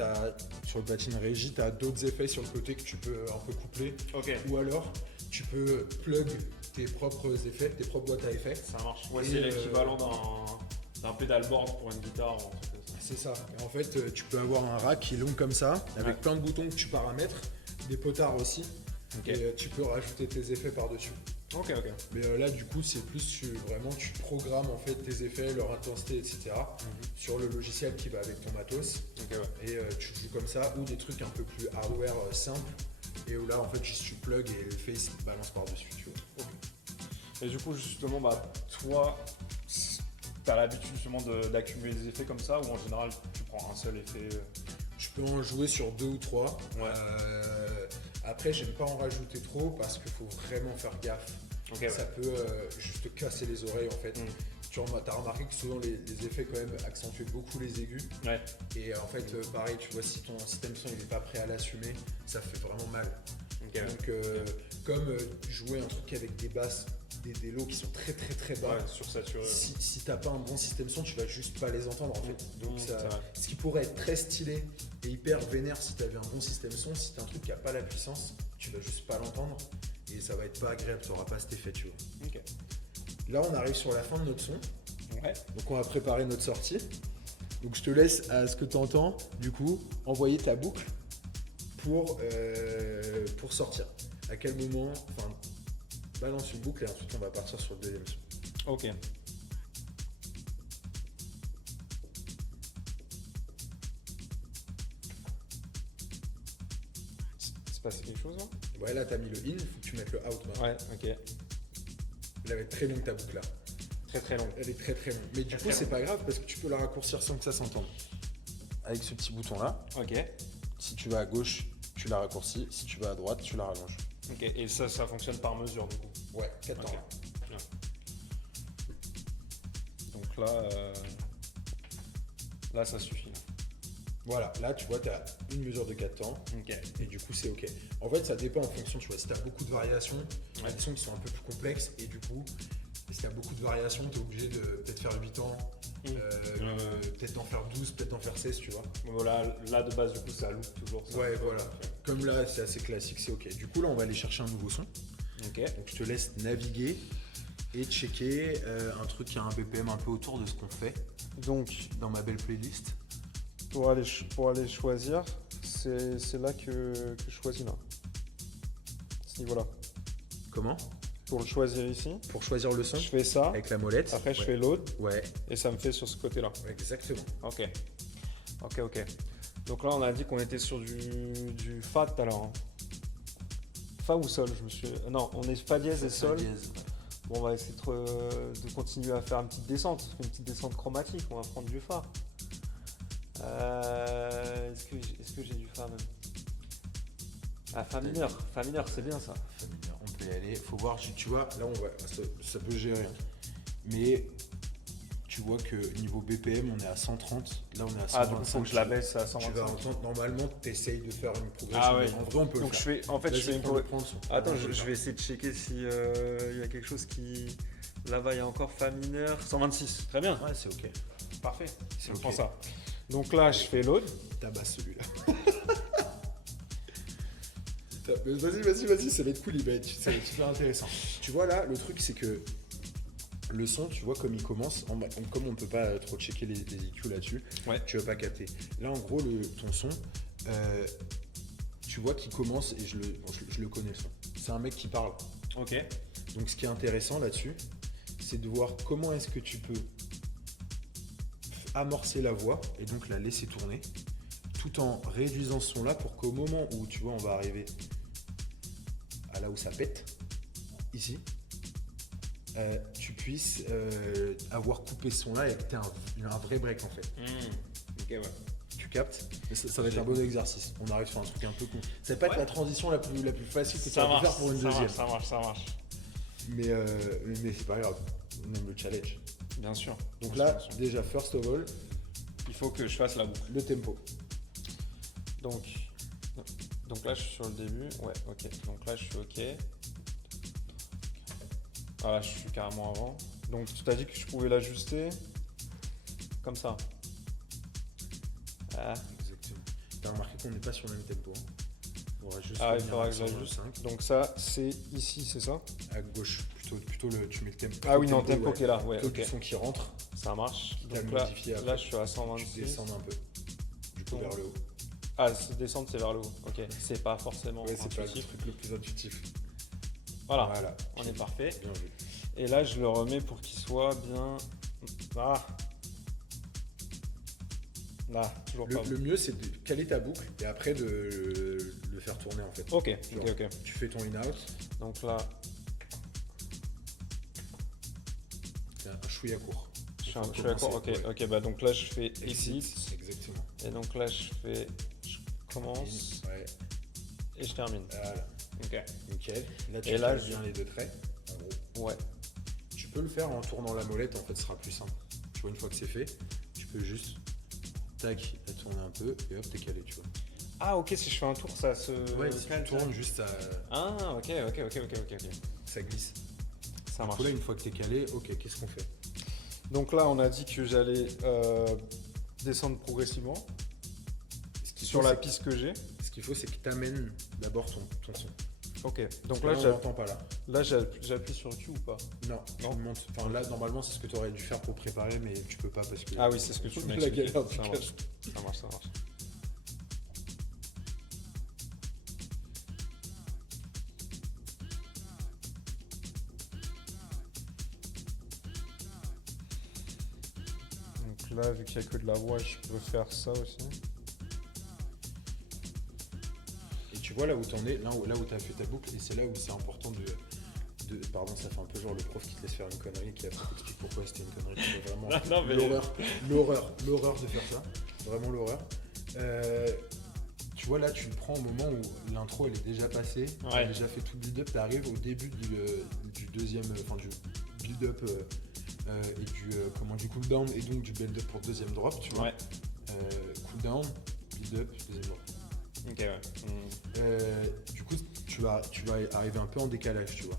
sur le platine régie, tu as d'autres effets sur le côté que tu peux un peu coupler. Ok. Ou alors, tu peux plug tes propres effets, tes propres boîtes à effets. Ça marche. Ouais, Et, c'est l'équivalent d'un pedalboard pour une guitare ou un truc comme ça. C'est ça. Et en fait, tu peux avoir un rack qui est long comme ça, avec Ouais. plein de boutons que tu paramètres, des potards aussi. Ok. Et tu peux rajouter tes effets par-dessus. Ok, ok. Mais là, du coup, c'est plus vraiment tu programmes en fait tes effets, leur intensité, etc. sur le logiciel qui va avec ton matos. Ok, ouais. Et tu joues comme ça, ou des trucs un peu plus hardware simples. Et où là, en fait, juste tu plug et le face se balance par-dessus. Tu vois. Et du coup, justement, bah, toi, t'as l'habitude justement d'accumuler des effets comme ça ou en général tu prends un seul effet Je peux en jouer sur 2 ou 3. Ouais. Après, j'aime pas en rajouter trop parce qu'il faut vraiment faire gaffe. Ok, ouais. Ça peut juste te casser les oreilles en fait. Mm. Tu as remarqué que souvent les effets quand même accentuent beaucoup les aigus. Ouais. Et en fait, pareil, tu vois, si ton système son il n'est pas prêt à l'assumer, ça fait vraiment mal. Ok, ouais. Donc, comme jouer un truc avec des basses, des lots qui sont très très très bas, Ouais, sursaturé. si t'as pas un bon système son, tu vas juste pas les entendre en fait. Donc, c'est vrai. ce qui pourrait être très stylé et hyper vénère si t'avais un bon système son, si t'as un truc qui a pas la puissance, tu vas juste pas l'entendre et ça va être pas agréable, t'auras pas cet effet, tu vois. Ok. Là, on arrive sur la fin de notre son. Ouais. Donc on va préparer notre sortie. Donc je te laisse à ce que tu entends, du coup, envoyer ta boucle pour sortir. À quel moment, enfin, balance une boucle et ensuite on va partir sur le deuxième son. Ok. C'est passé quelque chose là? Ouais, là t'as mis le in, faut que tu mettes le out maintenant. Ouais, ok. Elle va être très longue ta boucle là. Très très long. Elle est très très longue. Mais du Très, coup, très c'est longue. pas grave parce que tu peux la raccourcir sans que ça s'entende. Avec ce petit bouton là, Ok. si tu vas à gauche, tu la raccourcis. Si tu vas à droite, tu la rallonges. Ok. Et ça fonctionne par mesure du coup. Ouais, 4 temps. Ok. Donc là, là ça suffit. Là. Voilà, là tu vois, tu as une mesure de 4 temps. Ok. Et du coup, c'est ok. En fait, ça dépend en fonction, tu vois, si tu as beaucoup de variations, Ouais. des sons qui sont un peu plus complexes, et du coup, s'il y a beaucoup de variations, tu es obligé de peut-être faire 8 ans, peut-être d'en faire 12, peut-être d'en faire 16, tu vois. Voilà, là de base, du coup, ça loop toujours. Ça. Ouais, voilà. Comme là, c'est assez classique, c'est ok. Du coup, là, on va aller chercher un nouveau son. Ok. Donc, je te laisse naviguer et checker un truc qui a un BPM un peu autour de ce qu'on fait Donc, dans ma belle playlist. pour aller choisir, c'est là que je choisis là. Ce niveau-là. Comment? Pour le choisir ici, Pour choisir le son je fais ça. avec la molette. Après, je Ouais. fais load Ouais, et ça me fait sur ce côté-là. exactement. Ok. Donc là, on a dit qu'on était sur du Fa tout à l'heure. Hein. Fa ou Sol, je me suis. Non, on est Fa dièse et Sol. Dièse. Bon, on va essayer de continuer à faire une petite descente chromatique. On va prendre du Fa. Est-ce que j'ai du Fa même? Ah, Fa mineur. Fa mineur, c'est bien ça. On peut y aller. Faut voir, tu vois, là, ça peut gérer. Mais tu vois que niveau BPM, on est à 130. Là, on est à 125. Ah, donc il faut que je la baisse à Tu vas 125. entendre, normalement, tu essayes de faire une progression. Ah ouais. Mais en vrai, on peut Donc le je faire. fais, en fait, je fais une prends le son. Attends, On peut le je faire. vais essayer de checker si il y a quelque chose qui. Là-bas, il y a encore Fa mineur. 126. Très bien. Ouais, c'est ok. Parfait. C'est On ok. prend ça. Donc là, je fais load. Tabasse celui-là. Vas-y, ça va être cool, ça va être super intéressant. Tu vois là, le truc c'est que le son, tu vois comme il commence, comme on ne peut pas trop checker les EQ là-dessus, Ouais. tu vas pas capter. Là en gros, ton son, tu vois qu'il commence et je le connais le son. C'est un mec qui parle. Ok. Donc ce qui est intéressant là-dessus, c'est de voir comment est-ce que tu peux amorcer la voix et donc la laisser tourner tout en réduisant ce son-là pour qu'au moment où tu vois on va arriver à là où ça pète, ici, tu puisses avoir coupé ce son-là et que tu aies un vrai break en fait. Ok, ouais. Tu captes? Ça va être un bon exercice. On arrive sur un truc un peu con. Ça va pas être Ouais. la transition la plus facile que tu Ça vas marche, faire pour une deuxième. ça marche. Mais c'est pas grave. On aime le challenge. Bien sûr. Donc Bien là, sûr. déjà, first of all, Il faut que je fasse la boucle. le tempo. Donc là, je suis sur le début. Ouais, ok. Donc là, je suis ok. Ah là, je suis carrément avant. Donc tu t'as dit que je pouvais l'ajuster comme ça. Ah, Exactement. T'as remarqué qu'on n'est pas sur le même tempo. On va juste il revenir faudra à que je l'ajuste. 125. Donc ça, c'est ici, c'est ça? À gauche, plutôt tu mets le tempo. Ah oui, non, tempo qui est là. Ouais, Plutôt ok. du son qui rentre, Ça marche. t'as Donc le modifié après. là, je suis à tu 126. descends un peu. Du coup, Donc, vers le haut. Ah, descendre, c'est vers le haut. Ok. C'est pas forcément Ouais, c'est pas le intuitif. truc le plus intuitif. Voilà. On Bien est parfait. vu. Et là, je le remets pour qu'il soit bien. Ah. Là, toujours pas. Le mieux, c'est de caler ta boucle et après de le faire tourner en fait. Ok, Genre, ok. Tu fais ton in-out, Donc là, c'est un chouïa court. je suis Faut d'accord. commencer, Ok, ouais. ok. Bah donc là, je fais exit. Exactement. Et donc là, je commence Ouais, et je termine. voilà. Ok. Nickel. Là, tu Et là, cales bien les deux traits. En gros. Ouais. Tu peux le faire en tournant la molette, en fait, ce sera plus simple. Tu vois, une fois que c'est fait, tu peux juste, tac, la tourner un peu et hop, t'es calé, tu vois. Ah, ok. Si je fais un tour, ça se. Ouais, si tu cale, tournes, ça. juste Ah, ok. ça glisse. Ça Du marche. coup, là, une fois que t'es calé, ok, qu'est-ce qu'on fait? Donc là, on a dit que j'allais descendre progressivement Ce qu'il sur faut, la c'est- piste que j'ai. Ce qu'il faut, c'est que t'amènes d'abord ton son. Ok. Donc Parce là, que on l'entend pas là. j'appuie sur le Q ou pas? Non, Non. tu le montes. Enfin, là, normalement, c'est ce que tu aurais dû faire pour préparer, mais tu peux pas parce que. Ah oui, c'est ce que tu m'as La expliqué. galère du Ça cas. marche. Ça marche. Donc là, vu qu'il n'y a que de la voix, je peux faire ça aussi. Et tu vois là où t'en es, là où t'as fait ta boucle, et c'est là où c'est important de. Pardon, ça fait un peu genre le prof qui te laisse faire une connerie, qui après t'explique pourquoi c'était une connerie. C'est vraiment Non, mais- l'horreur de faire ça. Vraiment l'horreur. Tu vois là, tu le prends au moment où l'intro elle est déjà passée, t'as Ouais. déjà fait tout le build-up, t'arrives au début du deuxième, enfin du build-up et du cooldown et donc du build-up pour deuxième drop, tu vois. Ouais. Cooldown, build-up, deuxième drop. Ok, ouais. Du coup, tu vas arriver un peu en décalage, tu vois.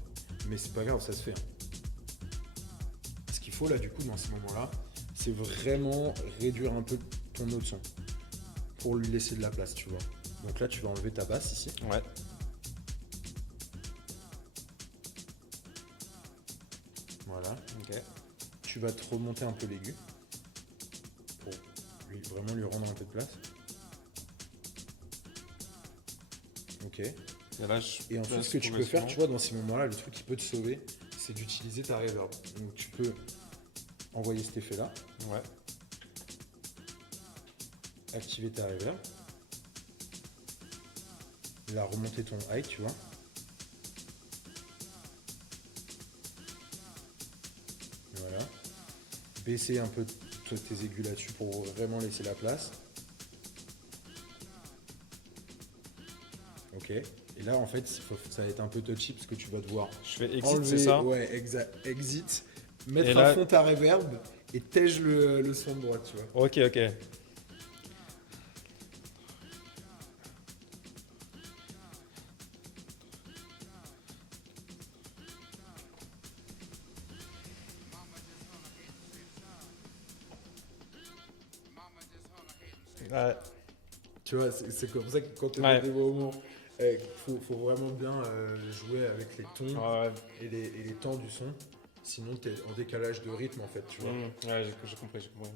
Mais c'est pas grave, ça se fait. Hein. faut là, du coup, dans ces moments-là, c'est vraiment réduire un peu ton autre son pour lui laisser de la place, tu vois. Donc là, tu vas enlever ta basse ici. Ouais. Voilà. Ok. Tu vas te remonter un peu l'aigu pour vraiment lui rendre un peu de place. Ok. Et là, Et ensuite, ce que tu peux faire, tu vois, dans ces moments-là, le truc qui peut te sauver, c'est d'utiliser ta reverb. Donc tu peux envoyer cet effet-là, Ouais. activer ta reverb, là remonter ton high, tu vois. Voilà. Baisser un peu tes aigus là-dessus pour vraiment laisser la place. Ok. Et là, en fait, ça va être un peu touchy parce que tu vas devoir Je fais exit, enlever, c'est ça? ouais, exact, exit, mettre Et à là- fond ta reverb et tège le son de droite, tu vois. Ok, ok. Ouais. Tu vois, c'est comme ça que quand tu es Ouais. dans des moments, faut vraiment bien jouer avec les tons Ouais, et les temps du son. Sinon, tu es en décalage de rythme, en fait, tu vois. ouais, j'ai compris, j'ai compris.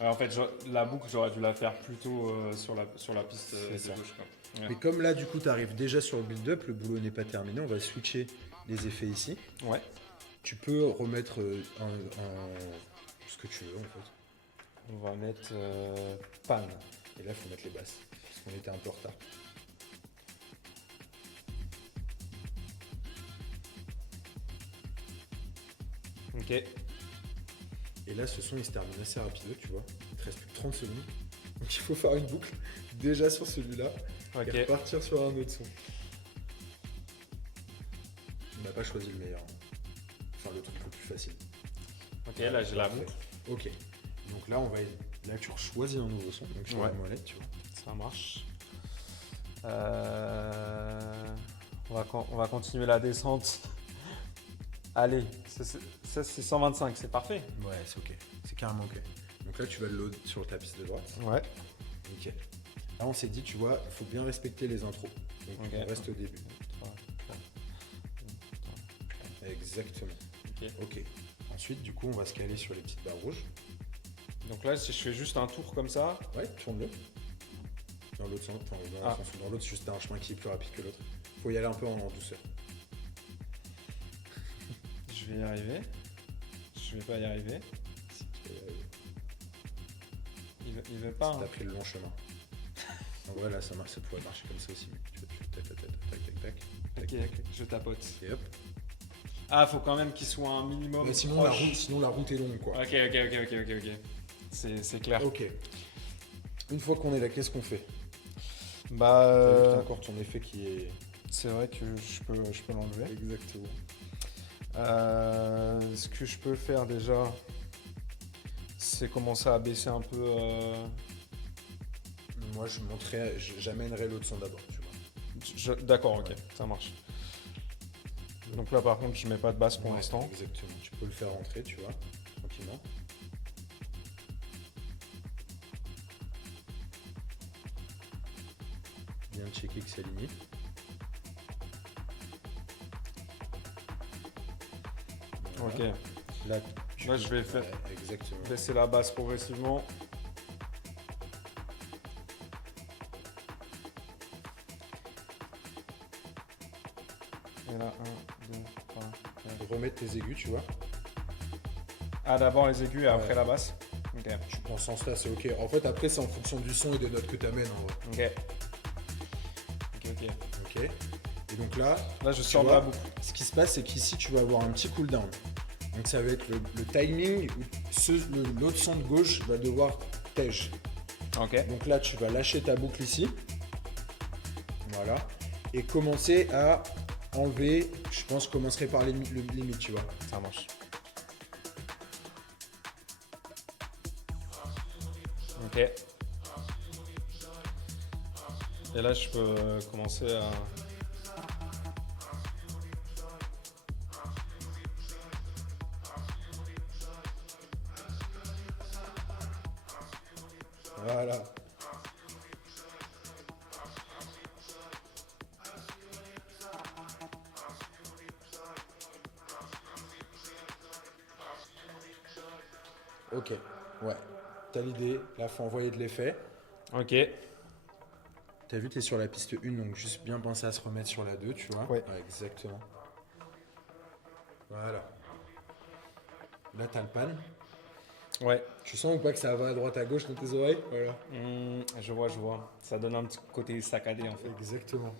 En fait, la boucle, j'aurais dû la faire plutôt sur la piste C'est de ça. gauche. Quoi. Ouais. Mais comme là, du coup, tu arrives déjà sur le build-up, le boulot n'est pas terminé, on va switcher les effets ici. Ouais. Tu peux remettre ce que tu veux, en fait. On va mettre pan. Et là, il faut mettre les basses, parce qu'on était un peu en retard. Ok. Et là, ce son, il se termine assez rapidement, tu vois. Il te reste plus que 30 secondes. Donc, il faut faire une boucle déjà sur celui-là Ok. et repartir sur un autre son. On n'a pas choisi le meilleur. Enfin, le truc le plus facile. Ok, là j'ai la Parfait. boucle. Ok. Donc là, là, tu choisis un nouveau son. Donc, sur Ouais. la molette, tu vois. Ça marche. On va continuer la descente. Allez, ça c'est 125, c'est parfait. Ouais, c'est ok. C'est carrément ok. Donc là, tu vas le load sur ta piste de droite. Ouais. Nickel. Là, on s'est dit, tu vois, il faut bien respecter les intros. Donc, Ok. on reste au début. Exactement. Ok. Ok. Ensuite, du coup, on va se caler sur les petites barres rouges. Donc là, si je fais juste un tour comme ça, Ouais, tourne-le. Dans l'autre sens, enfin, dans un sens ou dans l'autre, c'est juste un chemin qui est plus rapide que l'autre. Faut y aller un peu en douceur. je vais y arriver. Je vais pas y arriver. Si tu veux y arriver. Il veut pas. T'as Hein. pris le long chemin. En vrai, là, ça pourrait marcher comme ça aussi. Mais tac, tac, tac, tac, tac, tac, Ok, tac, tac. je tapote. Et hop. Ah, faut quand même qu'il soit un minimum. Mais sinon, proche. la route est longue, quoi. Ok. C'est clair. Ok. Une fois qu'on est là, qu'est-ce qu'on fait? Bah, T'as vu que t'as encore ton effet qui est... c'est vrai que je peux l'enlever. Exactement. Ce que je peux faire déjà, c'est commencer à baisser un peu. Moi, j'amènerai l'autre son d'abord, tu vois. D'accord, ok, Ouais. ça marche. Donc là, par contre, je mets pas de basse pour Ouais, l'instant. Exactement. Tu peux le faire rentrer, tu vois, tranquillement. Bien checker que c'est aligné. Voilà. Ok, Là, Là, je vais faire- Ouais, exactement. baisser la basse progressivement. Et là, 1, 2, 3, 4. Remettre tes aigus, tu vois. Ah, d'abord les aigus et après Ouais. la basse. Ok, Dans ce sens-là, c'est ok. En fait, après, c'est en fonction du son et des notes que tu amènes, en vrai. ok. Ok. Ok. Et donc là, Là, je tu sors de vois, la boucle. ce qui se passe, c'est qu'ici, tu vas avoir un petit cooldown. Donc ça va être le timing où l'autre son de gauche va devoir tège. Ok. Donc là, tu vas lâcher ta boucle ici. Voilà. Et commencer à enlever, je pense que je commencerai par les limites, tu vois. Ça marche. Ok. Et là, je peux commencer à... Voilà. Ok, ouais. T'as l'idée, là faut envoyer de l'effet. Ok. T'as vu, t'es sur la piste 1, donc juste bien penser à se remettre sur la 2, tu vois. Ouais. Exactement. Voilà. Là t'as le pan. Ouais. Tu sens ou pas que ça va à droite à gauche dans tes oreilles? Voilà. Je vois. Ça donne un petit côté saccadé en fait. Exactement.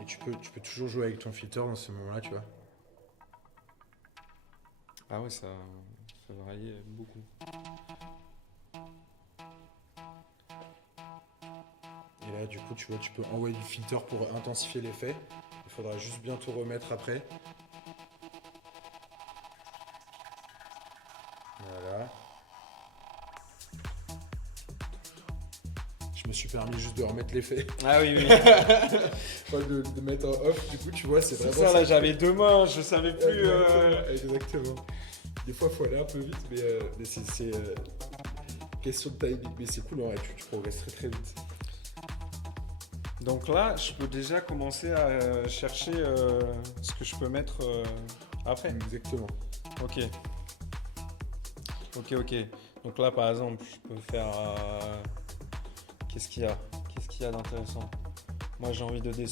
Et tu peux toujours jouer avec ton filter dans ce moment-là, tu vois. Ah ouais, ça varie beaucoup. Et là, du coup, tu vois, tu peux envoyer du filter pour intensifier l'effet. Il faudra juste bien tout remettre après. Voilà. Je me suis permis juste de remettre l'effet. Ah oui. Pas de mettre en off. Du coup, tu vois, c'est C'est vraiment ça, là, j'avais 2 mains, je savais plus. Exactement. Des fois, il faut aller un peu vite, mais c'est question de timing. Mais c'est cool, en vrai, tu progresses très très vite. Donc là, je peux déjà commencer à chercher ce que je peux mettre après. Exactement. Ok. Donc là, par exemple, je peux faire. Qu'est-ce qu'il y a d'intéressant? Moi, j'ai envie de de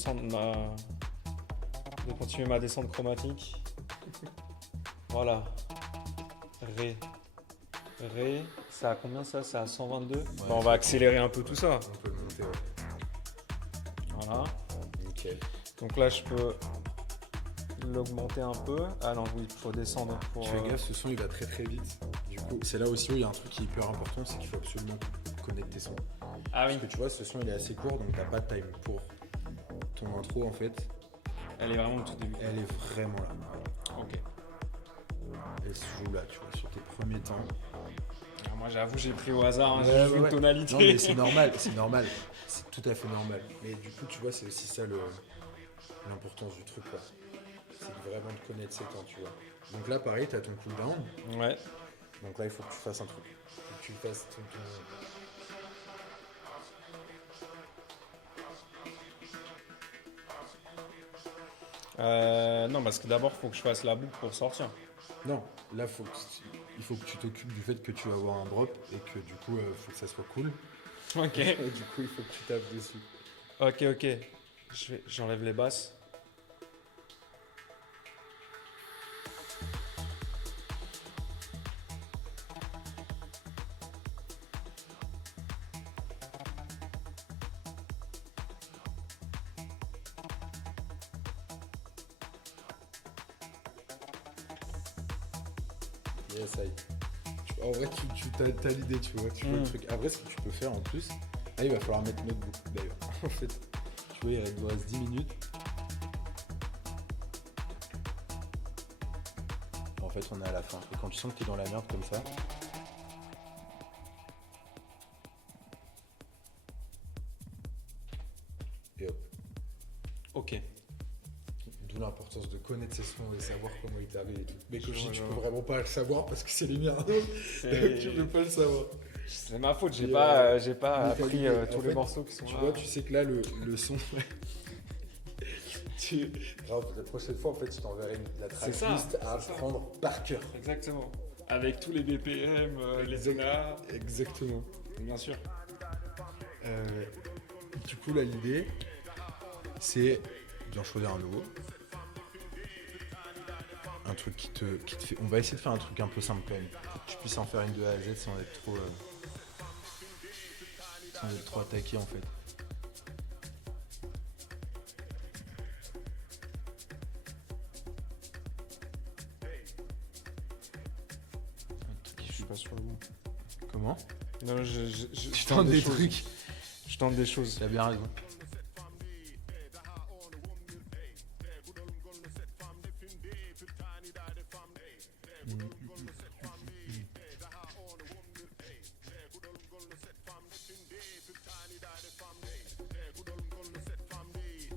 continuer ma descente chromatique. Voilà. Ré. Ça a combien ça? C'est à 122. Bah, on va accélérer un peu tout ça. On peut le monter, ouais. Voilà. Nickel. Donc là, je peux l'augmenter un peu. Ah non, oui, il faut descendre pour. Fais gaffe, ce son il va très très vite. Du coup, c'est là aussi où il y a un truc qui est hyper important, c'est qu'il faut absolument connecter tes sons. Ah oui. Parce que tu vois, ce son il est assez court, donc t'as pas de time pour ton intro en fait. Elle est vraiment au tout début. Elle est vraiment là. Ok. Elle se joue là, tu vois, sur tes premiers temps. Alors moi, j'avoue, j'ai pris au hasard. Ouais, J'ai joué ouais. une tonalité. Non mais c'est normal, c'est normal. C'est tout à fait normal. Mais du coup, tu vois, c'est aussi ça l'importance du truc quoi. C'est de vraiment de connaître ses temps, tu vois. Donc là, pareil, t'as ton cooldown. Ouais. Donc là, il faut que tu fasses un truc. Il faut que tu fasses ton. Non, parce que d'abord, il faut que je fasse la boucle pour sortir. Non, là, il faut que tu t'occupes du fait que tu vas avoir un drop et que du coup, il faut que ça soit cool. Ok. Et du coup, il faut que tu tapes dessus. Ok. J'enlève les basses. Yes, aïe. En vrai, tu as l'idée, tu vois. Tu vois le truc. Après, ce que tu peux faire en plus, là, il va falloir mettre notre boucle d'ailleurs. En fait, tu vois, il nous reste 10 minutes. En fait, on est à la fin. Et quand tu sens que tu es dans la merde comme ça, et hop. Ok. D'où l'importance de connaître ses sons et savoir comment ils t'arrivent et tout. Mais Koshi, Je tu vois. peux vraiment pas le savoir parce que c'est les miens. C'est- Donc tu peux pas le savoir. C'est ma faute, j'ai Et, pas mais t'as appris l'idée. En tous fait, les morceaux qui sont Tu là. vois, tu sais que là, le son. Grave, la prochaine fois, en fait, je t'enverrai la C'est ça, tracklist à c'est ça. apprendre par cœur. Exactement. Avec tous les BPM, les Exact. tonards. Exactement. Bien sûr. Du coup, là, l'idée, c'est d'en choisir un nouveau. Un truc qui te fait. On va essayer de faire un truc un peu simple quand même. Pour que tu puisses en faire une de A à Z sans être trop attaqué en fait. Je suis pas sur le bon. Comment? Non, je Tu tentes des choses. trucs. Je tente des choses. T'as bien raison.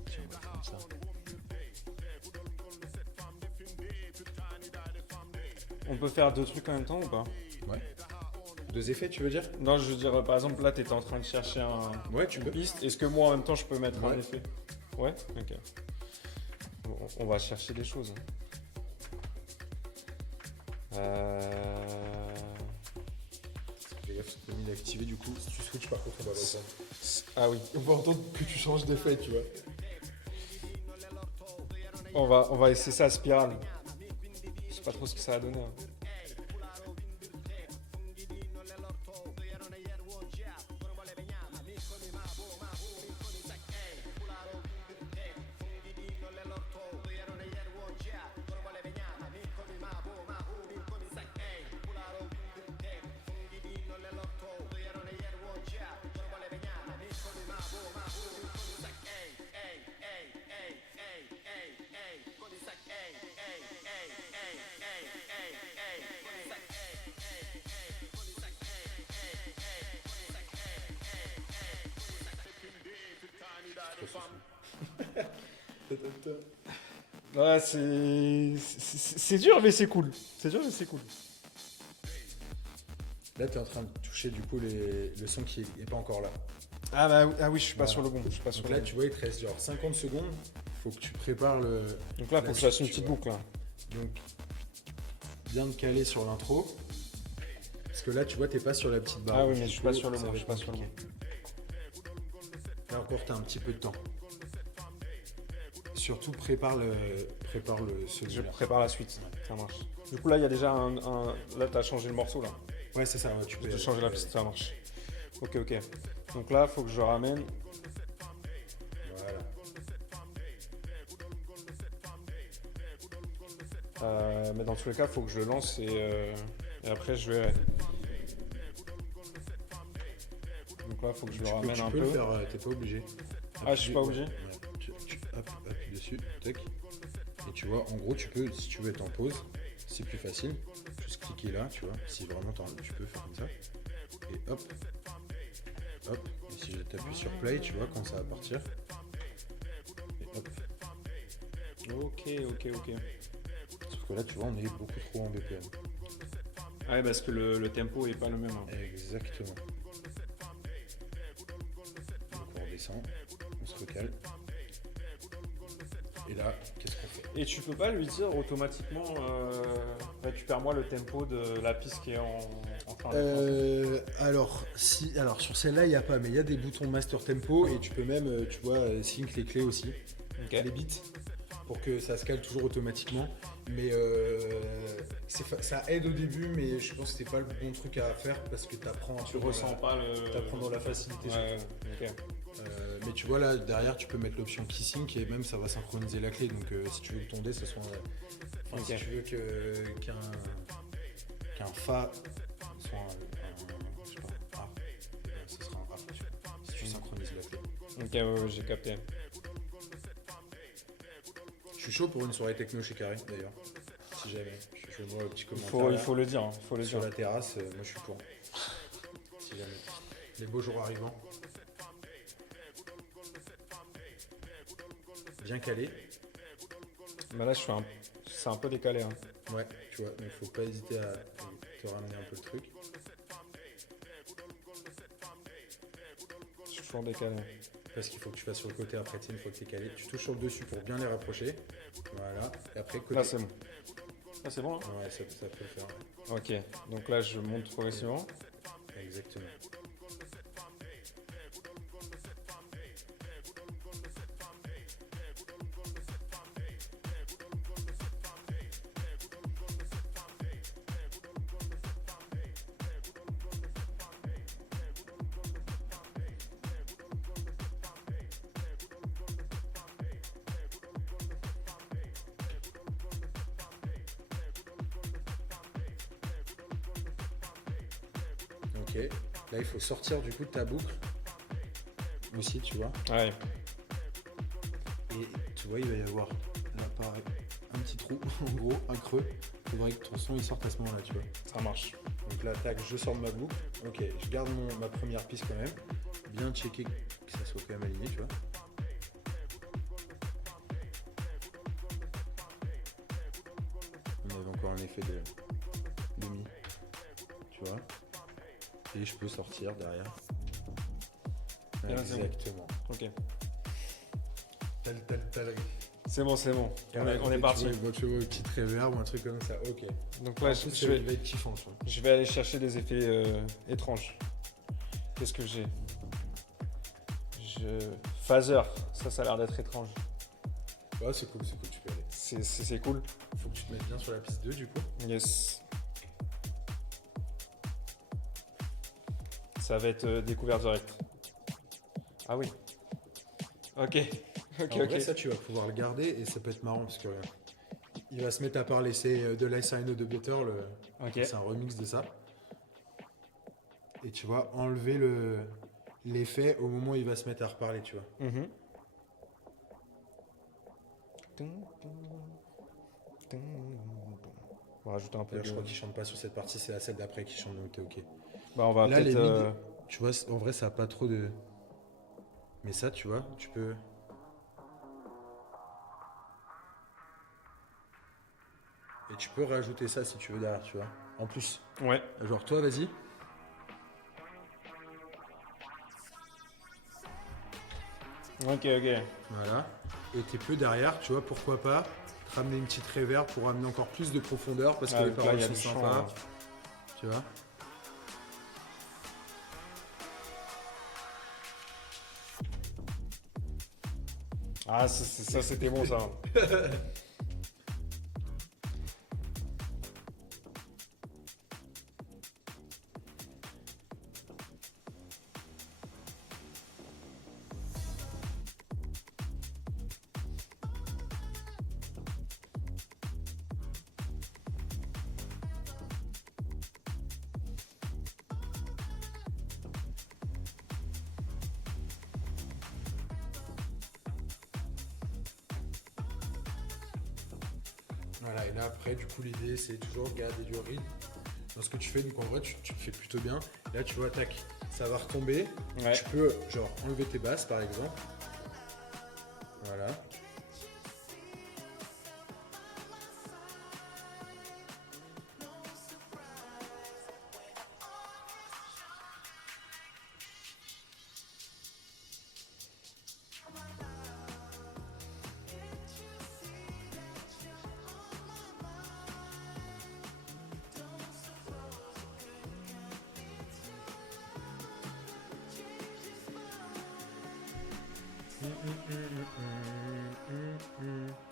Tiens, on va faire ça. On peut faire deux trucs en même temps ou pas? Ouais. Deux effets, tu veux dire? Non, je veux dire, par exemple, là, tu étais en train de chercher Ouais, tu une peux. piste. Est-ce que moi, en même temps, je peux mettre un Ouais. effet? Ouais. Ok. On va chercher des choses. Fais gaffe, c'est mis d'activer du coup. Si tu switches, par contre, on va l'entendre. Ah oui. On va entendre que tu changes d'effet, tu vois. On va essayer ça à spirale. Je sais pas trop ce que ça va donner. Hein. Ouais, c'est dur, mais c'est cool. C'est dur, mais c'est cool. Là, tu es en train de toucher du coup le son qui est pas encore là. Ah oui, je suis pas Voilà. sur le bon. Je suis pas Donc sur là, le tu vois, il te reste genre 50 secondes. Faut que tu prépares le. bon. Donc là, faut que je fasse une petite boucle. Là. Donc, bien te caler sur l'intro. Parce que là, tu vois, t'es pas sur la petite barre. Ah oui, Donc, mais du je suis coup, pas sur le ça bon. va Je suis être pas sur le bon. compliqué. Là encore, t'as un petit peu de temps. Surtout, prépare Je celui-là. prépare la suite. Ça marche. Du coup, là, il y a déjà Là, t'as changé le morceau, là. Ouais, c'est ça. Ouais, tu peux Je peux changer la piste, ça marche. Ok. Donc là, faut que je ramène. Voilà. Mais dans tous les cas, faut que je le lance et après, je verrai. Donc là, faut que je le ramène un tu peux peu. le faire, t'es pas obligé. Ah, je suis pas Ouais. obligé. Ouais. Appuie dessus, tac. Et tu vois, en gros, tu peux, si tu veux être en pause, c'est plus facile. Juste cliquer là, tu vois. Si vraiment tu peux faire comme ça. Et hop. Hop. Et si je t'appuie sur play, tu vois, quand ça va partir. Et hop. Ok. Sauf que là, tu vois, on est beaucoup trop en BPM. Ah ouais, parce que le tempo est pas le même. Hein. Exactement. Donc on redescend, on se recale. Et là, qu'est-ce qu'on fait? Et tu peux pas lui dire automatiquement récupère-moi le tempo de la piste qui est en train de alors sur celle-là, il n'y a pas, mais il y a des boutons master tempo et tu peux même, tu vois, sync les clés aussi, les bits, pour que ça se cale toujours automatiquement. Mais ça aide au début, mais je pense que c'est pas le bon truc à faire parce que tu apprends Tu ressens pas le. T'apprends dans la facilité. Ouais, ok. Mais tu vois là derrière tu peux mettre l'option key sync et même ça va synchroniser la clé, donc si tu veux que ton dé ça soit si tu veux qu'un fa soit je sais pas, un A, ce sera un A, tu vois, si tu synchronises la clé. Ok, ouais, j'ai capté. Je suis chaud pour une soirée techno chez Carré d'ailleurs, si jamais. Je vois un petit commentaire. Il faut le dire. Sur la terrasse, moi je suis pour. Si jamais. Les beaux jours arrivant. Bien calé. Mais là, c'est un peu décalé. Hein. Ouais, tu vois, donc faut pas hésiter à te ramener un peu le truc. Je suis toujours décalé. Parce qu'il faut que tu fasses sur le côté après, une fois que tu es calé. Tu touches sur le dessus pour bien les rapprocher. Voilà. Et après, côté. Là, c'est bon. Là, c'est bon. Hein Ouais, ça peut le faire. Ok, donc là, je monte progressivement. Exactement. Ok, là il faut sortir du coup de ta boucle aussi, tu vois. Ouais. Et tu vois, il va y avoir là pareil, un petit trou, en gros, un creux. Il faudrait que ton son il sorte à ce moment-là, tu vois. Ça marche. Donc là, tac, je sors de ma boucle. Ok, je garde ma première piste quand même. Bien checker que ça soit quand même aligné, tu vois. On avait encore un effet de mi, tu vois. Et je peux sortir derrière. Et là, c'est bon. Exactement. Ok. Tal. C'est bon. On est parti. Tu vois, petite reverb ou un truc comme ça. Ok. Donc là, En plus, je il va vais, être kiffant, tu vois. je vais aller chercher des effets étranges. Qu'est-ce que j'ai? Phaser. Ça a l'air d'être étrange. Ouais, c'est cool, tu peux aller. C'est cool. Faut que tu te mettes bien sur la piste 2 du coup. Yes. Ça va être découvert direct. Ah oui. Ok. En vrai, ça, tu vas pouvoir le garder et ça peut être marrant parce que il va se mettre à parler. C'est de Less I Know The Better. Ok. C'est un remix de ça. Et tu vois, enlever l'effet au moment où il va se mettre à reparler, tu vois. Mhm. On va rajouter un peu D'ailleurs, de... je crois qu'il chante pas sur cette partie, c'est la celle d'après qui chante, donc t'es ok. Bah, on va Là, les peut-être... mid, tu vois, en vrai, ça a pas trop de. Mais ça, tu vois, tu peux. Et tu peux rajouter ça si tu veux derrière, tu vois. En plus. Ouais. Genre, toi, vas-y. Ok. Voilà. Et t'es peu derrière, tu vois, pourquoi pas te ramener une petite reverb pour amener encore plus de profondeur parce que Ah, les donc là, paroles il y a sont du chant, sympas. hein. Tu vois. Ah, ça c'était bon ça. Voilà, et là après, du coup, l'idée c'est toujours garder du rythme dans ce que tu fais. Donc en vrai, tu le fais plutôt bien. Là, tu vois, tac, ça va retomber. Ouais. Tu peux, genre, enlever tes basses par exemple. Voilà.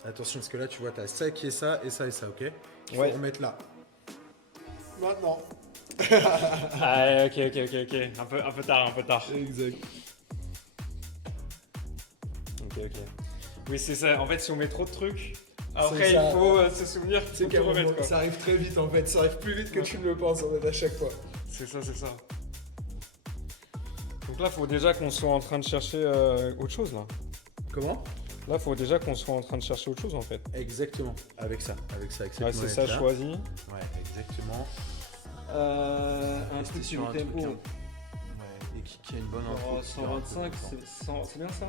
Attention, parce que là, tu vois, t'as ça qui est ça et ça et ça, ok? Il faut Ouais. remettre là. Maintenant. Ah, ok. Un peu tard. Exact. Ok. Oui, c'est ça. En fait, si on met trop de trucs, après C'est il ça. faut se souvenir qu'il C'est faut tout remettre, quoi. ça arrive très vite en fait, ça arrive plus vite que tu ne le penses en fait à chaque fois. C'est ça. Donc là, faut déjà qu'on soit en train de chercher autre chose là. Comment? Là, faut déjà qu'on soit en train de chercher autre chose en fait. Exactement. Avec ça, avec cette Ouais, c'est ça manette-là. choisi. Ouais, exactement. Un Rester truc sur sur un le tempo. truc, Ouais, et qui a une bonne intro. Alors, qui dure un peu 125, longtemps. c'est bien ça?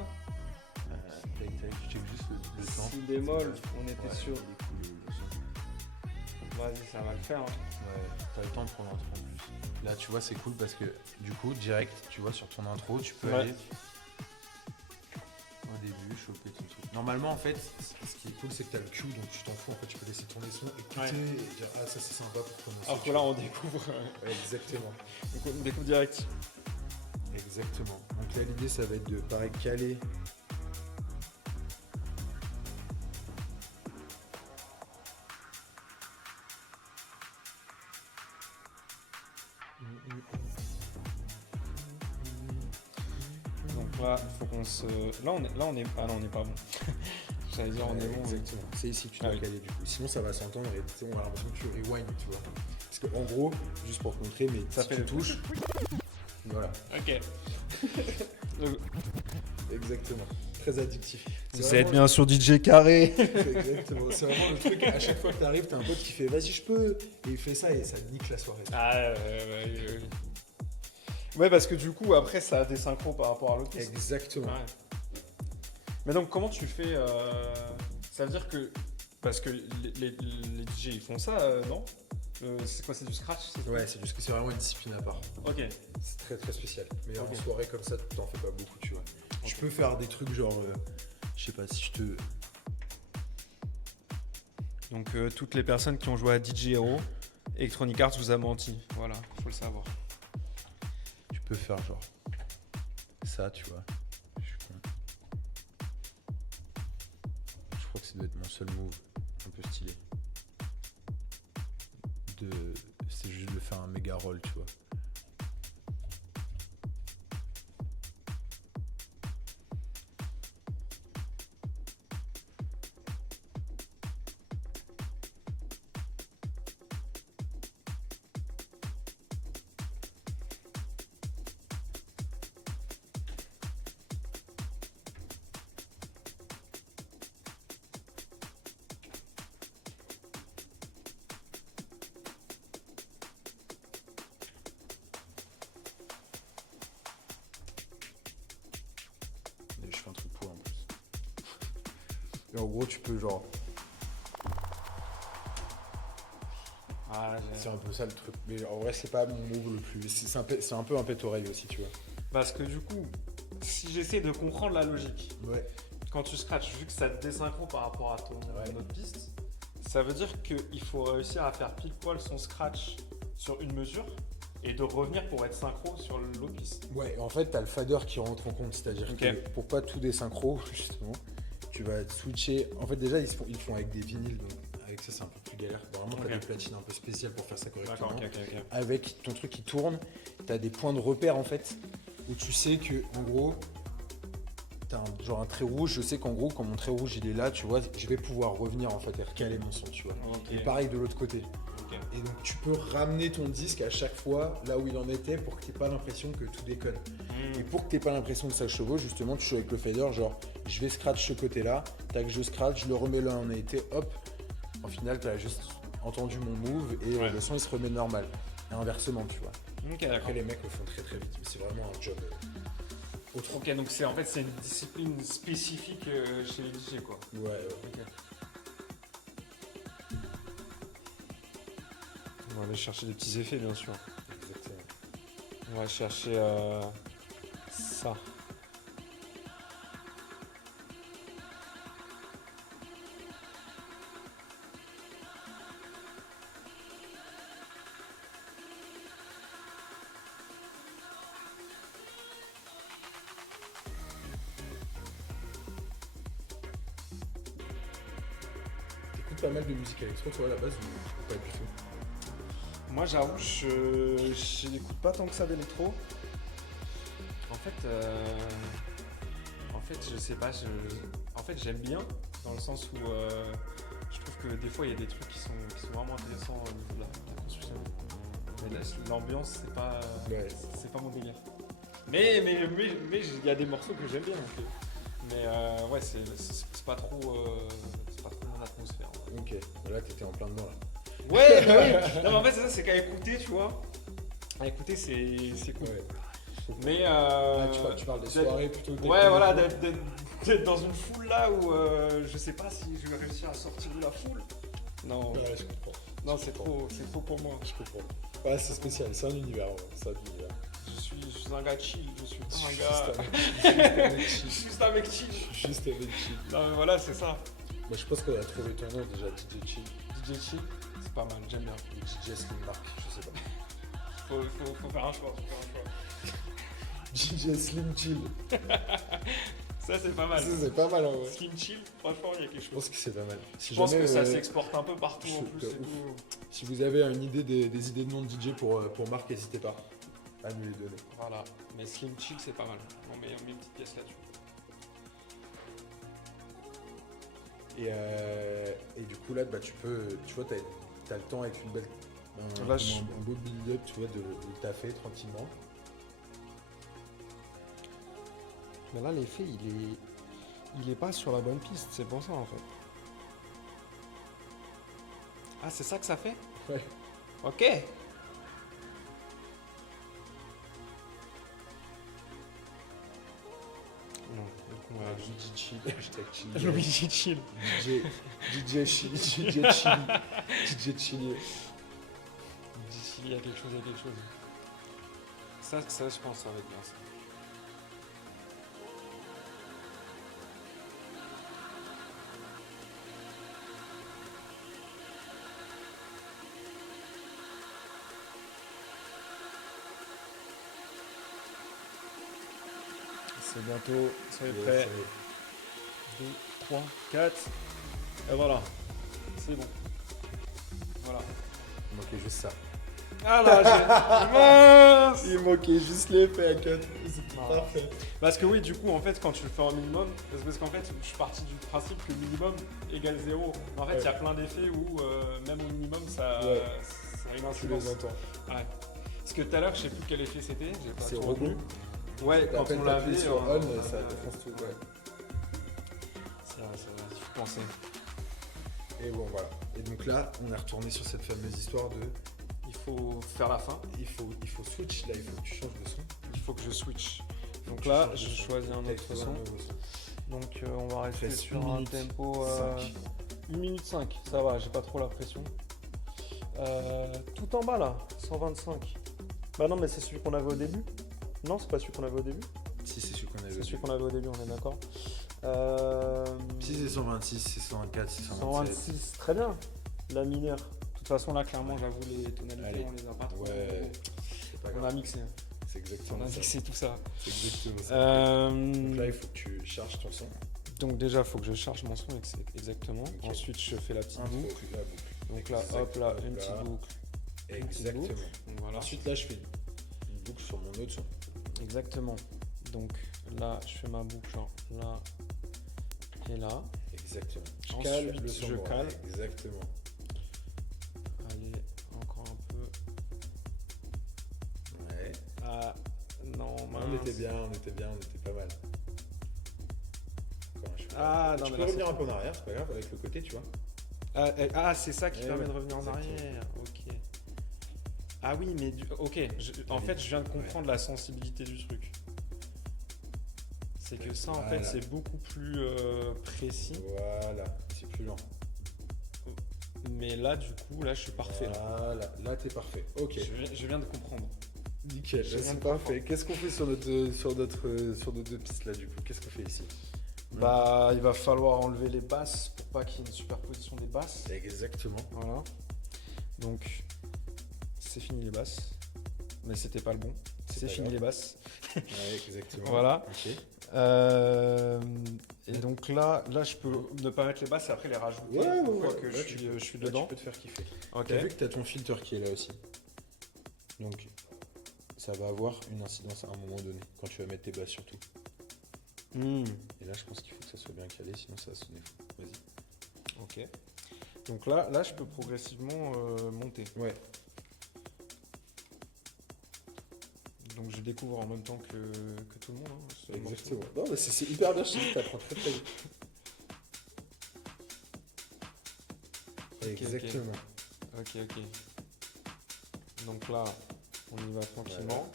Tac, je check juste le temps. Si bémol, on était Ouais, sur. il est cool, le son. Vas-y, ça va le faire. Hein. Ouais, t'as le temps de prendre l'intro en plus. Là, tu vois, c'est cool parce que du coup, direct, tu vois, sur ton intro, tu peux Ouais. aller au début, choper ton truc. Normalement, en fait, ce qui est cool, c'est que t'as le cue, donc tu t'en fous. En fait, tu peux laisser tourner le son, écouter Ouais. et dire ah ça c'est sympa pour commencer. Alors que tu là, vois. on découvre. Ouais, exactement. Donc, on découvre direct. Exactement. Donc là, l'idée, ça va être de pareil caler. Donc là, faut qu'on se. Là, on est. Ah non, on n'est pas bon. J'allais dire, on est bon. Exactement. C'est ici que tu dois Ah oui. caler du coup. Sinon, ça va s'entendre et tu sais, on a l'impression que tu rewind, tu vois. Parce que en gros, juste pour te montrer, mais Ça si fait tu le touches. Voilà. Ok. Exactement. Très addictif. C'est Vous vraiment- êtes bien sur DJ Carré. Exactement. C'est vraiment le truc. À chaque fois que t'arrives, t'as un pote qui fait vas-y, je peux. Et il fait ça et ça nique la soirée. Ah ouais. Ouais, parce que du coup, après, ça a des synchros par rapport à l'autre. Exactement. Ouais. Mais donc, comment tu fais Ça veut dire que. Parce que les DJ, ils font ça, non? C'est quoi, c'est du scratch c'est ça Ouais, c'est vraiment une discipline à part. Ok. C'est très très spécial. Mais en Ok. soirée comme ça, t'en fais pas beaucoup, tu vois. Je peux faire des trucs genre, je sais pas si je te. Donc toutes les personnes qui ont joué à DJ Hero, Electronic Arts vous a menti. Voilà, faut le savoir. Tu peux faire genre ça, tu vois. Je suis con. Je crois que ça doit être mon seul move, un peu stylé. C'est juste de faire un méga roll, tu vois. Et je fais un truc pour en plus. Et en gros, tu peux genre. Ah, C'est un peu ça le truc. Mais en vrai, c'est pas mon move le plus. C'est un peu un pet-oreille aussi, tu vois. Parce que du coup, si j'essaie de comprendre la logique, Ouais. quand tu scratches, vu que ça te désynchro par rapport à ton Ouais. autre piste, ça veut dire qu'il faut réussir à faire pile poil son scratch sur une mesure et de revenir pour être synchro sur l'autre piste. Ouais, en fait, t'as le fader qui rentre en compte. C'est-à-dire Ok. que pour pas tout désynchro, justement, tu vas switcher. En fait, déjà, ils font avec des vinyles. Donc, avec ça, c'est un peu plus galère. Vraiment, t'as Ok. des platines un peu spéciales pour faire ça correctement. D'accord, ok. Avec ton truc qui tourne, t'as des points de repère, en fait, où tu sais que, en gros, t'as genre un trait rouge. Je sais qu'en gros, quand mon trait rouge il est là, tu vois, je vais pouvoir revenir en fait et recaler mon son, tu vois. Ok. Et pareil de l'autre côté. Ok. Et donc tu peux ramener ton disque à chaque fois là où il en était pour que t'aies pas l'impression que tout déconne. Et pour que t'aies pas l'impression que ça chevauche, justement, tu joues avec le fader, genre je vais scratch ce côté-là, tac, je scratch, je le remets là où on a été, hop. En final, t'as juste entendu mon move et Ouais. le son il se remet normal. Et inversement, tu vois. Ok, d'accord. Après, les mecs le font très très vite, mais c'est vraiment un job autre. Ok, donc c'est en fait c'est une discipline spécifique chez les DJ quoi. Ouais, Ok. On va aller chercher des petits effets bien sûr. exactement. On va chercher ça. T'écoutes pas mal de musique électro, toi, à la base, ou pas du tout? Moi j'avoue, je n'écoute pas tant que ça d'électro. En fait, je sais pas. En fait, j'aime bien dans le sens où je trouve que des fois il y a des trucs qui sont vraiment intéressants au niveau de la construction. Mais là, l'ambiance, Ouais. c'est pas mon délire. Mais il y a des morceaux que j'aime bien. Donc, mais ouais, c'est pas trop mon atmosphère. Ok, là t'étais en plein dedans là. Ouais, bah oui. Non, mais en fait, c'est ça, c'est qu'à écouter, tu vois. À écouter, c'est cool. Ouais. Mais Tu parles des d'être- soirées plutôt que des Ouais, voilà, concerts. d'être dans une foule là où je sais pas si je vais réussir à sortir de la foule. Non, Ouais, je comprends. non, c'est trop pour moi. Je comprends. Ouais, c'est spécial, c'est un univers. Ouais. C'est un univers. Je suis un gars chill, je suis pas un Juste gars. un mec Je chill. suis juste un mec chill. Juste un mec chill. Non, mais voilà, c'est ça. Moi, je pense qu'on a trouvé ton nom déjà, DJ Chill. DJ chill, c'est pas mal, j'aime bien. Ou DJ Slim Mark, je sais pas. Faut faire un choix, DJ Slim Chill. Ça, c'est pas mal. Ça, c'est pas mal en vrai. Slim chill, franchement, il y a quelque Je chose. pense que c'est pas mal. Si Je pense jamais, que ça s'exporte un peu partout en je- plus. de et ouf. tout. Si vous avez une idée des idées de nom de DJ pour Marc, n'hésitez pas à nous les donner. Voilà, mais Slim Chill c'est pas mal. On met une petite pièce là-dessus. Et du coup là, bah, tu vois, t'as le temps avec une belle, Là, je- un beau build-up, tu vois, de taffer tranquillement. Mais là, l'effet, il est pas sur la bonne piste, c'est pour ça en fait. Ah, c'est ça que ça fait? Ouais. Ok. Non, donc on va DJ Chill, hashtag Chill. DJ Chill. DJ Chill, DJ Chill, DJ Chill. dit, il y a quelque chose, il y a quelque chose. Ça, je pense, ça va être bien ça. C'est bientôt, soyez prêts. 2, 3, 4. Et voilà. C'est bon. Voilà. Il manquait juste ça. Ah là, j'ai... Il manquait juste l'effet à cut. C'est Ah. parfait. Parce que oui, du coup, en fait, quand tu le fais en minimum, c'est parce qu'en fait, je suis parti du principe que minimum égale 0. En fait, il y a plein d'effets où, même au minimum, ça, Ouais. ça a une Tu incidence. les entends. Ouais. Parce que tout à l'heure, je sais plus quel effet c'était. J'ai pas C'est tout robot. retenu. Ouais, quand Après, on t'appuies l'avait. sur on, ça défonce tout. Ouais. C'est vrai, il faut penser. Et bon, voilà. Et donc là, on est retourné sur cette fameuse histoire de. Il faut faire la fin. Il faut switch. Là, il faut que tu changes de son. Il faut que je switch. Donc Tu là, changes de je son. choisis un T'as autre trouvé son. nouveau son. Donc on va rester Reste sur 1 un minute tempo 5. 1 minute 5, ça va, j'ai pas trop la pression. Tout en bas là, 125. Bah non mais c'est celui qu'on avait au début. Non, c'est pas celui qu'on avait au début. Si, c'est celui qu'on avait. C'est celui qu'on avait au début, on est d'accord. Si, c'est 126, c'est 124, c'est 127. 126, très bien. La mineure. De toute façon là, clairement, j'avoue les tonalités, Allez. on les a pas trop. Ouais. C'est pas On grave. a mixé. C'est On exactement a ça. mixé tout ça. C'est exactement ça. Donc là, Euh, il faut que tu charges ton son. donc déjà, il faut que je charge mon son exactement. Ok. Ensuite, je fais la petite Intro, boucle. la boucle. Donc là, Exact, hop là, hop une là. petite boucle. Une petite Exactement. boucle. Donc voilà. Ensuite, là, je fais une boucle sur mon autre son. Exactement. Donc là, je fais ma boucle genre là et là. Exactement. Je Ensuite, cale le son. je droit. cale. Exactement. Allez, encore un peu. Ouais. Ah non, mince. On était bien, on était pas mal. Comment je fais Ah, non, tu mais peux là, revenir c'est un peu en arrière, c'est pas grave, avec le côté, tu vois. C'est ça qui Eh permet ouais, de revenir en exactement. arrière. Ok. Ah oui, mais ok. En fait, je viens de comprendre la sensibilité du truc. C'est que ça, en fait, Voilà. c'est beaucoup plus précis. Voilà, c'est plus lent. Mais là, du coup, là, je suis parfait. Là. Voilà, là t'es parfait. Ok. Je viens de comprendre. Nickel, Je viens c'est de parfait. Qu'est-ce qu'on fait sur nos deux pistes là du coup? Qu'est-ce qu'on fait ici? Bah, il va falloir enlever les basses pour pas qu'il y ait une superposition des basses. Exactement. Voilà. Donc, c'est fini les basses. Mais c'était pas le bon. C'est pas fini grave. les basses. Ouais, exactement. Voilà. Ok. Et donc là, je peux ne pas mettre les basses et après les rajouter Ouais, une ouais, fois ouais. que Là, je suis Là, dedans. tu peux te faire kiffer. Ok. T'as vu que t'as ton filtre qui est là aussi. Donc, ça va avoir une incidence à un moment donné quand tu vas mettre tes basses surtout. Hmm. Et là, je pense qu'il faut que ça soit bien calé, sinon ça va sonner fou. Vas-y. Ok. Donc là, je peux progressivement monter. Ouais. Donc je découvre en même temps que tout le monde. Hein, ce Exactement. morceau. Non, mais c'est hyper bien, je te dis, t'apprends très très vite. Exactement. Ok. Donc là, on y va tranquillement.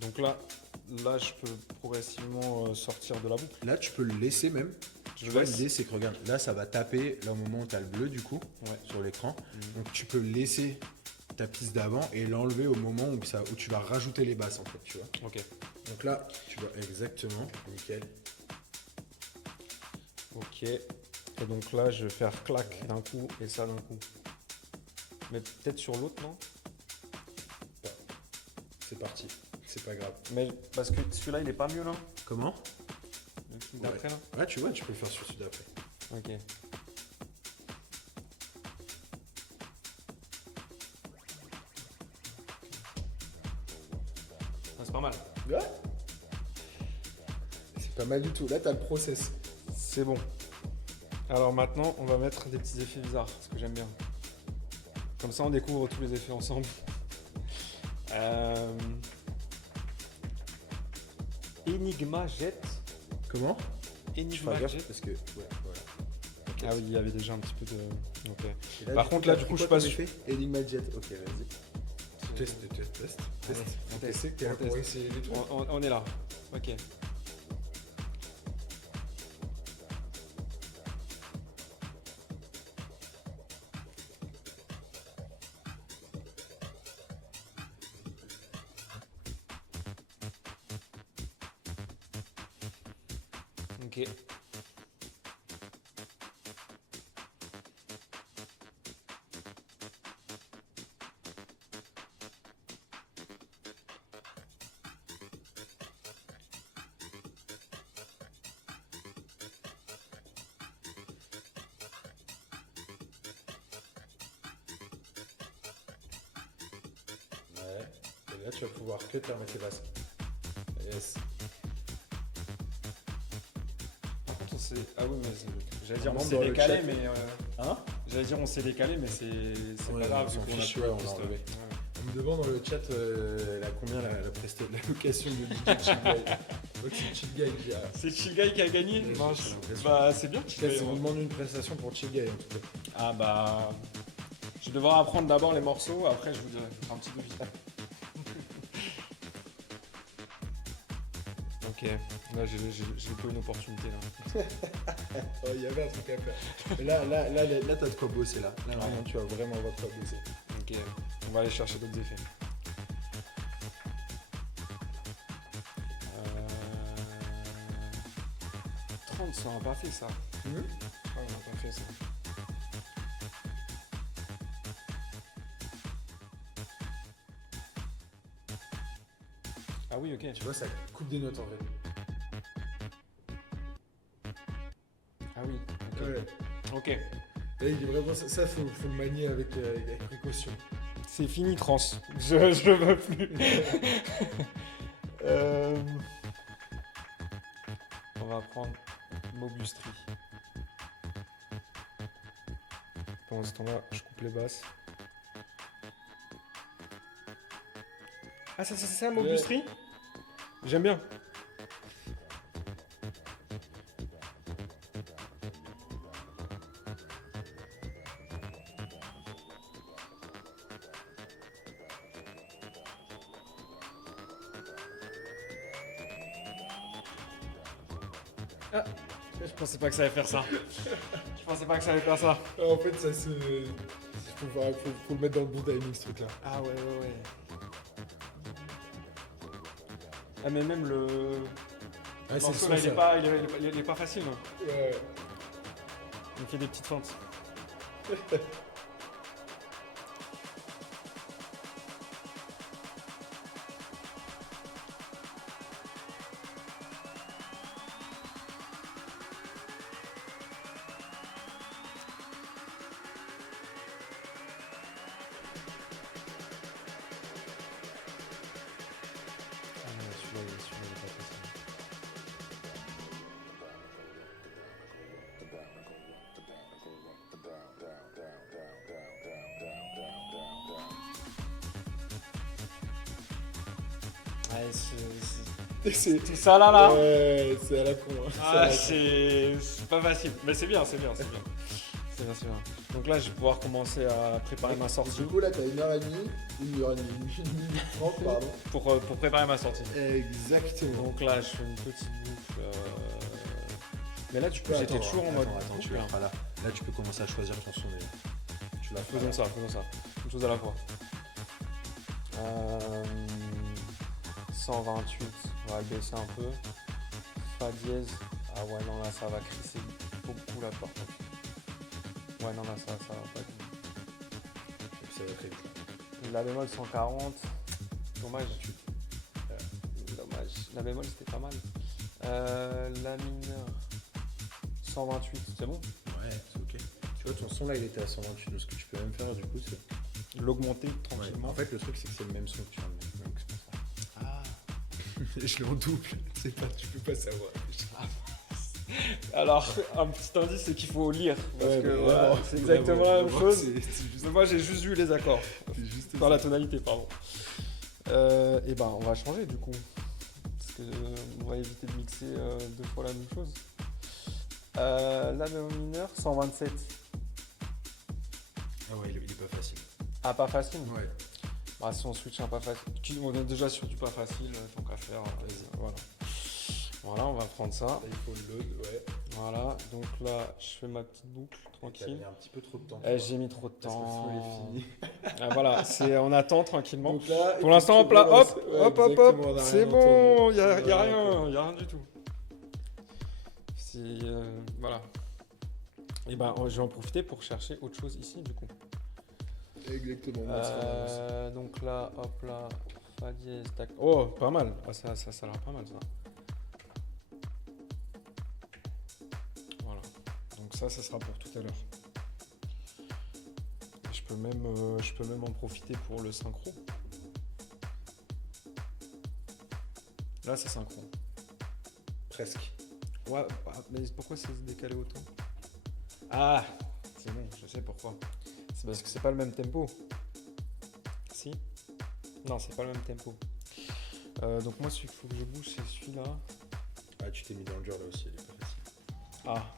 Donc là, je peux progressivement sortir de la boucle. Là, tu peux le laisser même. Je Tu vois, laisse. l'idée, c'est que regarde, là, ça va taper là au moment où tu as le bleu, du coup, Ouais. sur l'écran. Mhm. Donc, tu peux laisser ta piste d'avant et l'enlever au moment où tu vas rajouter les basses, en fait, tu vois. Ok. Donc là, tu vois, exactement, nickel. Ok. Et donc là, je vais faire clac d'un coup et ça d'un coup. Mais peut-être sur l'autre, non? C'est parti, c'est pas grave. Mais parce que celui-là, il est pas mieux là. Comment? Le truc d'après là. Ouais, tu vois, tu peux le faire sur celui d'après. Ok. Ah, c'est pas mal. Ouais. C'est pas mal du tout. Là, tu as le process. C'est bon. Alors maintenant, on va mettre des petits effets bizarres, ce que j'aime bien. Comme ça, on découvre tous les effets ensemble. Enigma Jet. Comment? Je Enigma fais gaffe Jet. parce que. Ouais, voilà. Ok. Ah oui, il y avait déjà un petit peu de. Ok. Et là, Par contre, là, t'as du coup, pris je quoi passe. comme effet Enigma Jet. Ok, vas-y. Test. Allez, on teste, Tester, t'es là on pour teste. essayer les trucs. On est là. Ok. Ok. Ouais. Et là, tu vas pouvoir que te remettre les basses. Yes. Par contre, on s'est. Ah oui, mais j'allais dire On on rentre s'est dans le décalé, chat. mais. Hein? J'allais dire on s'est décalé, mais c'est Ouais, pas grave, on vu s'en qu'on a fiche, plus ouais, de on l'a piste. enlevé. Ouais. On me demande dans le chat elle a combien la location de DJ Chill Guy. Donc c'est Chill Guy qui a. C'est Chill Guy qui a gagné. Ouais, Mince. j'ai l'impression. Bah, c'est bien Chill Guy. Peut-être on demande une prestation pour Chill Guy en tout cas. Ah bah. Je vais devoir apprendre d'abord les morceaux, après je vous dirai. Je vous ferai un petit devis. Ok, là j'ai pas une opportunité là. Oh, il y avait un truc à faire. Mais là t'as de quoi bosser là. Là, vraiment, tu vas vraiment avoir de quoi bosser. Ok, on va aller chercher d'autres effets. 30, ça on n'a pas fait ça. Mmh. Ouais, on n'a pas fait ça. Ah oui, ok. Tu vois, ça coupe des notes en fait. Ah oui, ok. Ouais. Ok. Là, il dit vraiment ça faut le manier avec précaution. C'est fini, trans. Je veux plus. On va prendre Mobustri. Pendant ce temps-là, je coupe les basses. Ah, c'est ça, Mobustri? J'aime bien. Ah, je pensais pas que ça allait faire ça. Je pensais pas que ça allait faire ça. Ah, en fait, ça se. Faut le mettre dans le bon timing ce truc là. Ah ouais. Ah mais même le Ah, c'est morceau le là, son, il est pas facile. Hein. Ouais. Il fait des petites feintes. Ah non, celui-là, il est pas facile. Ouais, c'est tout ça là. Ouais, c'est à la con. Hein. Ah, c'est pas facile. Mais c'est bien. C'est bien. Donc là, je vais pouvoir commencer à préparer ma sortie. Du coup, là, t'as 1h30, 1h30, 1h30, pardon. Pour préparer ma sortie. Exactement. Donc là, je fais une petite boucle. Mais là, du coup, j'étais toujours en mode. Attends, tu boucle, hein. verras là. Là, tu peux commencer à choisir ton son déjà. Tu l'as fait. Faisons ça. Une chose à la fois. 128, on va le baisser un peu. Fa dièse. Ah ouais, non, là, ça va crisser beaucoup là, par contre. Ouais, non, là, ça va pas être. Ça va très vite. La bémol 140. Dommage. Dommage. La bémol, c'était pas mal. La mineure 128, c'est bon? Ouais, c'est ok. Tu vois, ton son là, il était à 128. Donc, ce que tu peux même faire, du coup, c'est. L'augmenter Ouais. tranquillement. En fait, le truc, c'est que c'est le même son que tu as. Donc, c'est pour ça. Ah. Je l'ai en double. C'est pas, tu peux pas savoir. Alors, un petit indice, c'est qu'il faut lire. Parce Ouais, que mais voilà, vraiment, c'est exactement la même vraiment, chose. c'est juste- Mais moi, j'ai juste vu les accords. c'est juste Enfin, ça. la tonalité, pardon. Et ben, on va changer du coup. Parce que on va éviter de mixer 2 fois la même chose. La bémol mineur, 127. Ah ouais, il est pas facile. Ah, pas facile. Ouais. Bah, si on switch un pas facile. On est déjà sur du pas facile, tant qu'à faire. Voilà. Voilà, on va prendre ça. Là, il faut le load, ouais. Voilà, donc là, je fais ma petite boucle, T'as tranquille. mis un petit peu trop de temps. J'ai mis trop de Parce que le son temps. est fini. Ah, voilà, on attend tranquillement. Donc là, Pour l'instant, hop là, effectivement, hop, ouais, hop, hop, exactement, on hop, a c'est rien bon, entendu. il n'y a On a rien du tout. Si, voilà. Et ben, je vais en profiter pour chercher autre chose ici, du coup. Exactement. Donc là, hop là, fa dièse, tac. Oh, pas mal. Ah, ça a l'air pas mal, ça. Voilà. Donc ça sera pour tout à l'heure. Et je peux même en profiter pour le synchro. Là, c'est synchro. Presque. Ouais, mais pourquoi ça se décalait autant? Ah, c'est bon, je sais pourquoi. C'est parce que c'est pas le même tempo. Si? Non, c'est pas le même tempo. Donc moi, celui qu'il faut que je bouge, c'est celui-là. Ah, tu t'es mis dans le dur là aussi, elle est pas facile. Ah.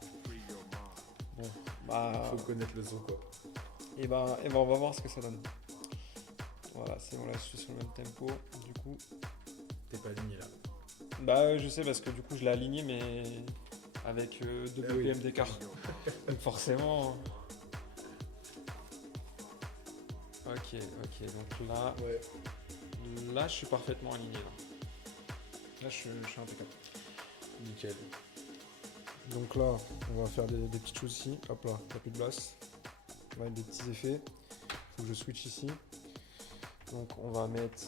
Bon, bah... Faut connaître le son quoi. Et ben, on va voir ce que ça donne. Voilà, c'est bon, là, je suis sur le même tempo. Du coup... T'es pas aligné là. Bah, je sais, parce que du coup, je l'ai aligné, mais avec 2 Ah oui. BPM d'écart. Donc forcément... Ok, donc là... Ouais. Là, je suis parfaitement aligné. Là, je suis impeccable. Nickel. Donc là, on va faire des petites choses ici. Hop là, il n'y a plus de basse. On va mettre des petits effets. Il faut que je switch ici. Donc on va mettre...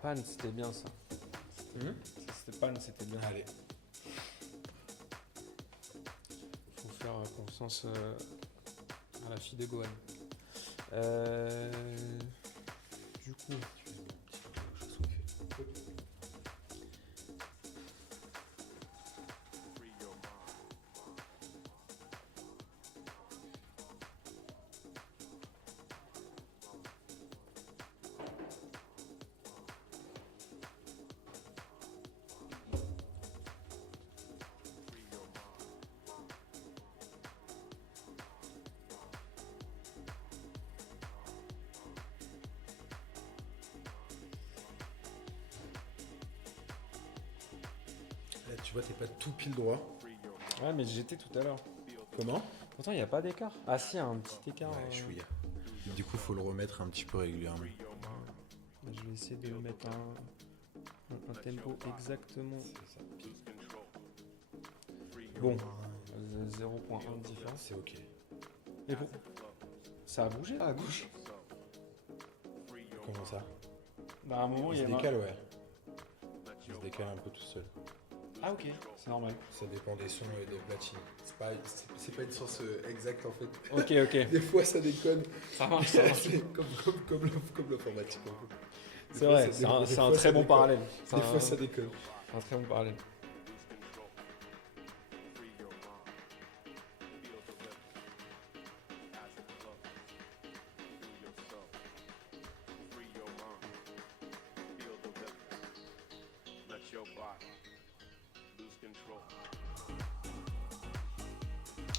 Pan, c'était bien ça. Ça, c'était Pan, c'était bien. Allez. Faut faire confiance à la fille de Gohan. Du coup... Là, tu vois, t'es pas tout pile droit. Ouais, mais j'étais tout à l'heure. Comment? Pourtant, il n'y a pas d'écart. Ah si, il y a un petit écart. Ouais, chouïa. Du coup, faut le remettre un petit peu régulièrement. Je vais essayer de mettre un tempo exactement. C'est ça, pile. Bon, 0.1 de différence. C'est ok. Et bon, ça a bougé là à gauche. Comment ça? Bah à un moment, Il il se y a décale, ouais. Il se décale un peu tout seul. Ah ok, c'est normal. Ça dépend des sons et des platines. C'est pas une source exacte en fait. Ok. Des fois ça déconne. Ça marche, ça marche. C'est comme l'informatique un peu. Des C'est fois, vrai, ça- des c'est fois, un ça très bon déconne. parallèle. Des fois ça déconne. Un très bon parallèle.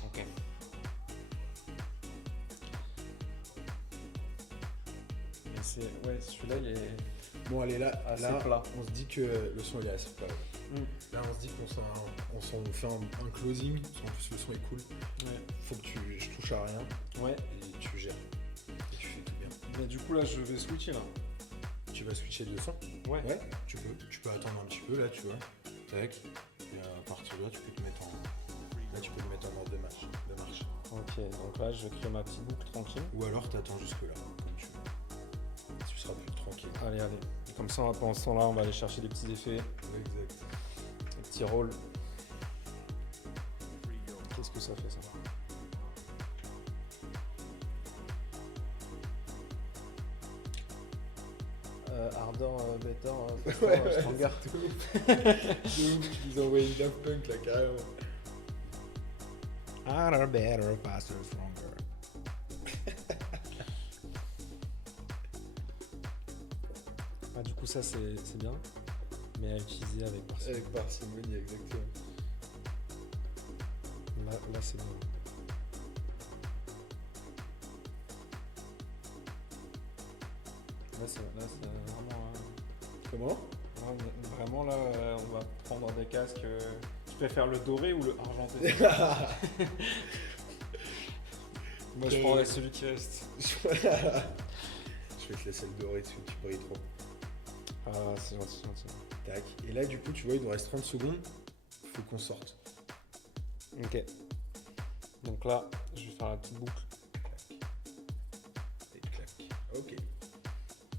Ok. Mais c'est... Ouais, celui-là, il est... Bon allez là, Assez là plat. on se dit que le son il est assez plat. Ouais. Là on se dit qu'on s'en fait un closing, parce qu'en plus le son est cool. Ouais. Faut que je touche à rien Ouais. et tu gères. Et tu fais tout bien. Mais du coup, là, je vais switcher là. Tu vas switcher de son? Ouais. Ouais, tu peux attendre un petit peu là, tu vois. Tac. Et à partir de là, tu peux te mettre en. Là, tu peux te mettre en ordre de marche. Ok, donc là, je crée ma petite boucle tranquille. Ou alors t'attends jusque là, comme tu veux. Tu seras plus tranquille. Allez. Et comme ça, pendant ce temps-là, on va aller chercher des petits effets, Exact. des petits rôles. Qu'est-ce que ça fait, ça? Ardor, better, faster, stronger. De ouf, ils ont envoyé une Daft Punk là, carrément. Harder, better, faster, stronger. Ah, du coup, ça c'est bien, mais à utiliser avec parcimonie. Avec parcimonie, exactement. Là c'est bon. Là c'est vraiment. Comment? Vraiment là, on va prendre des casques. Tu préfères le doré ou le argenté? Moi je prendrais celui qui reste. Je vais te laisser le doré dessus, tu brilles trop. Ah, c'est gentil. Tac. Et là, du coup, tu vois, il nous reste 30 secondes. Faut qu'on sorte. Ok. Donc là, je vais faire la petite boucle. Et clac. Ok.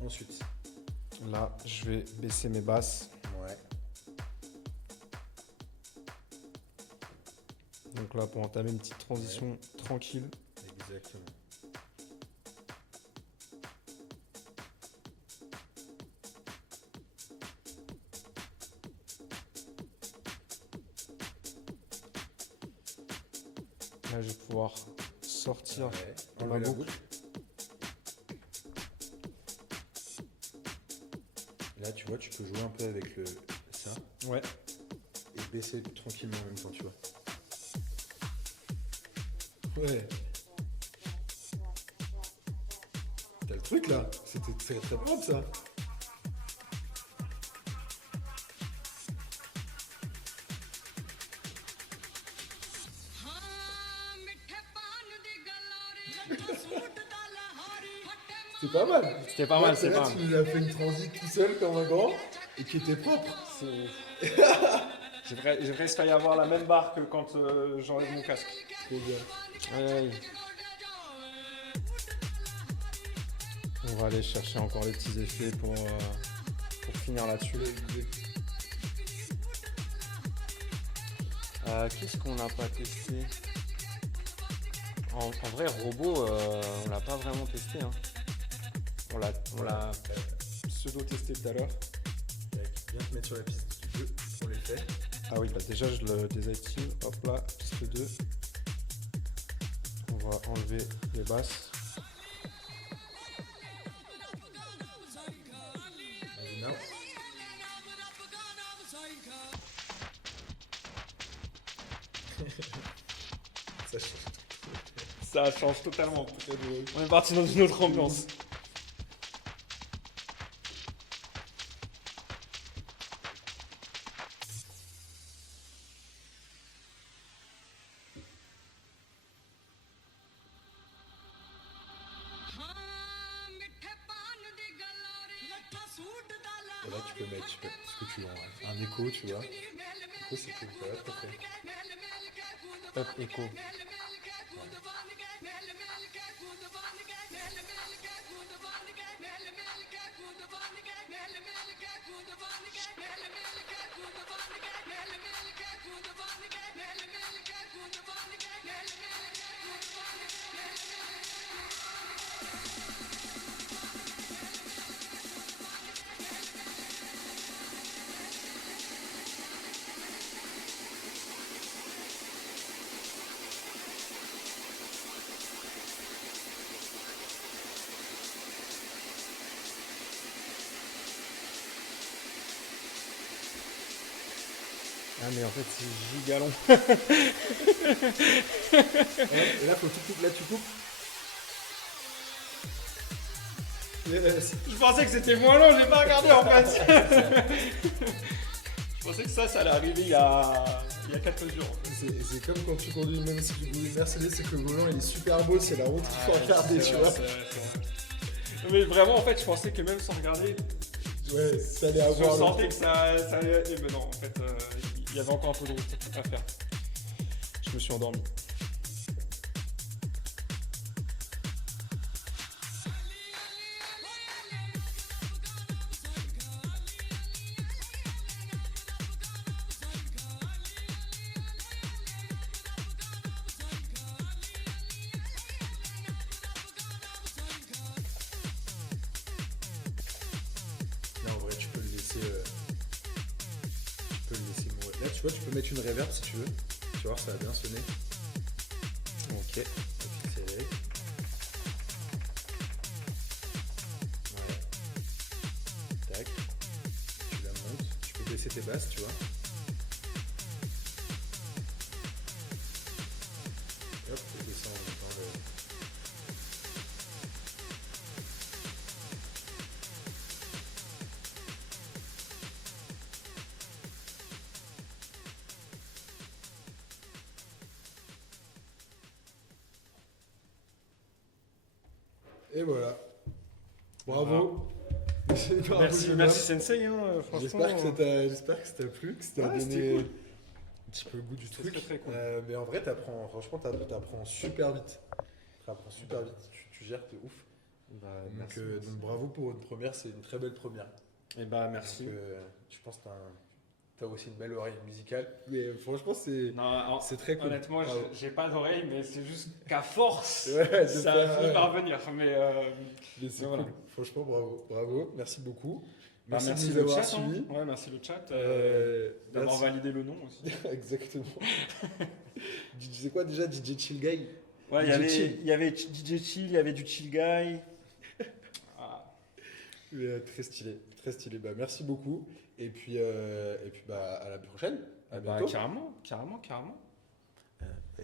Ensuite. Là, je vais baisser mes basses. Ouais. Donc là, pour entamer une petite transition tranquille. Exactement. Là, je vais pouvoir sortir Ouais. de ma Enlever la boucle. Là, tu vois, tu peux jouer un peu avec ça Ouais. et baisser tranquillement en même temps, tu vois. Ouais. T'as le truc là. C'était très propre ça. C'est pas mal. C'était pas mal, c'est c'est là, pas tu mal. nous as fait une transit tout seul comme un grand et qui était propre. J'ai presque failli avoir la même barre que quand j'enlève mon casque. Trop bien. Aïe. On va aller chercher encore les petits effets pour finir là-dessus. Qu'est-ce qu'on n'a pas testé? En vrai, robot, on l'a pas vraiment testé. Hein. On l'a pseudo-testé tout à l'heure. Viens te mettre sur la piste du jeu pour les faire. Ah oui, bah déjà je le désactive. Hop là, piste 2. On va enlever les basses. Vas-y, now. Ça change. Ça change totalement. On est parti dans une autre ambiance. Et là, tu peux mettre ce que tu veux. Un écho, tu vois. L'écho, c'est cool. Ça va être parfait. Hop, écho. Ah mais en fait c'est gigalon. Et là, faut tout couper. Là, tu coupes. Yes. Je pensais que c'était moins long, j'ai pas regardé en fait. Je pensais que ça allait arriver il y a quelques jours. C'est comme quand tu conduis, même si tu conduis une Mercedes, c'est que le volant il est super beau, c'est la route qu'il faut regarder, tu vois. C'est vrai. Mais vraiment en fait je pensais que même sans regarder, Ouais, ça allait je avoir. sentais que ça allait. Et ben non, en fait il y avait encore un peu de route à faire. Je me suis endormi. Non, en vrai, tu peux le laisser. Tu peux le laisser mourir. Là, tu vois, tu peux mettre une reverb si tu veux. Tu vois, ça va bien sonner. Ok. C'est rec. Ouais. Tac. Tu la montes. Tu peux baisser tes basses, tu vois. Hop, et descends en mettant le. Et voilà. Bravo. Merci Sensei, hein, franchement. J'espère que ça t'a plu, que ça t'a Ouais, c'était donné cool. un petit peu le goût du C'était truc. très, très cool. Mais en vrai, franchement, t'apprends super vite. T'apprends super vite, tu gères de ouf. Bah, Donc, merci. donc bravo pour une première, c'est une très belle première. Et bah, merci. Donc, je pense que t'as aussi une belle oreille musicale. Mais franchement, c'est Non, très cool. honnêtement, Bravo. j'ai pas d'oreille, mais c'est juste qu'à force, Ouais, de ça faire- finit par venir. Mais c'est voilà. cool. Franchement, bravo. Merci beaucoup. Bah, merci de nous le avoir chat. suivis. Ouais, merci le chat. D'avoir Merci. validé le nom aussi. Exactement. C'est quoi déjà DJ Chill Guy? Ouais, DJ Chill. il y avait DJ Chill, il y avait du Chill Guy. Ah. Très stylé, très stylé. Bah, merci beaucoup. Et puis bah, à la prochaine. À Bah, bientôt. carrément.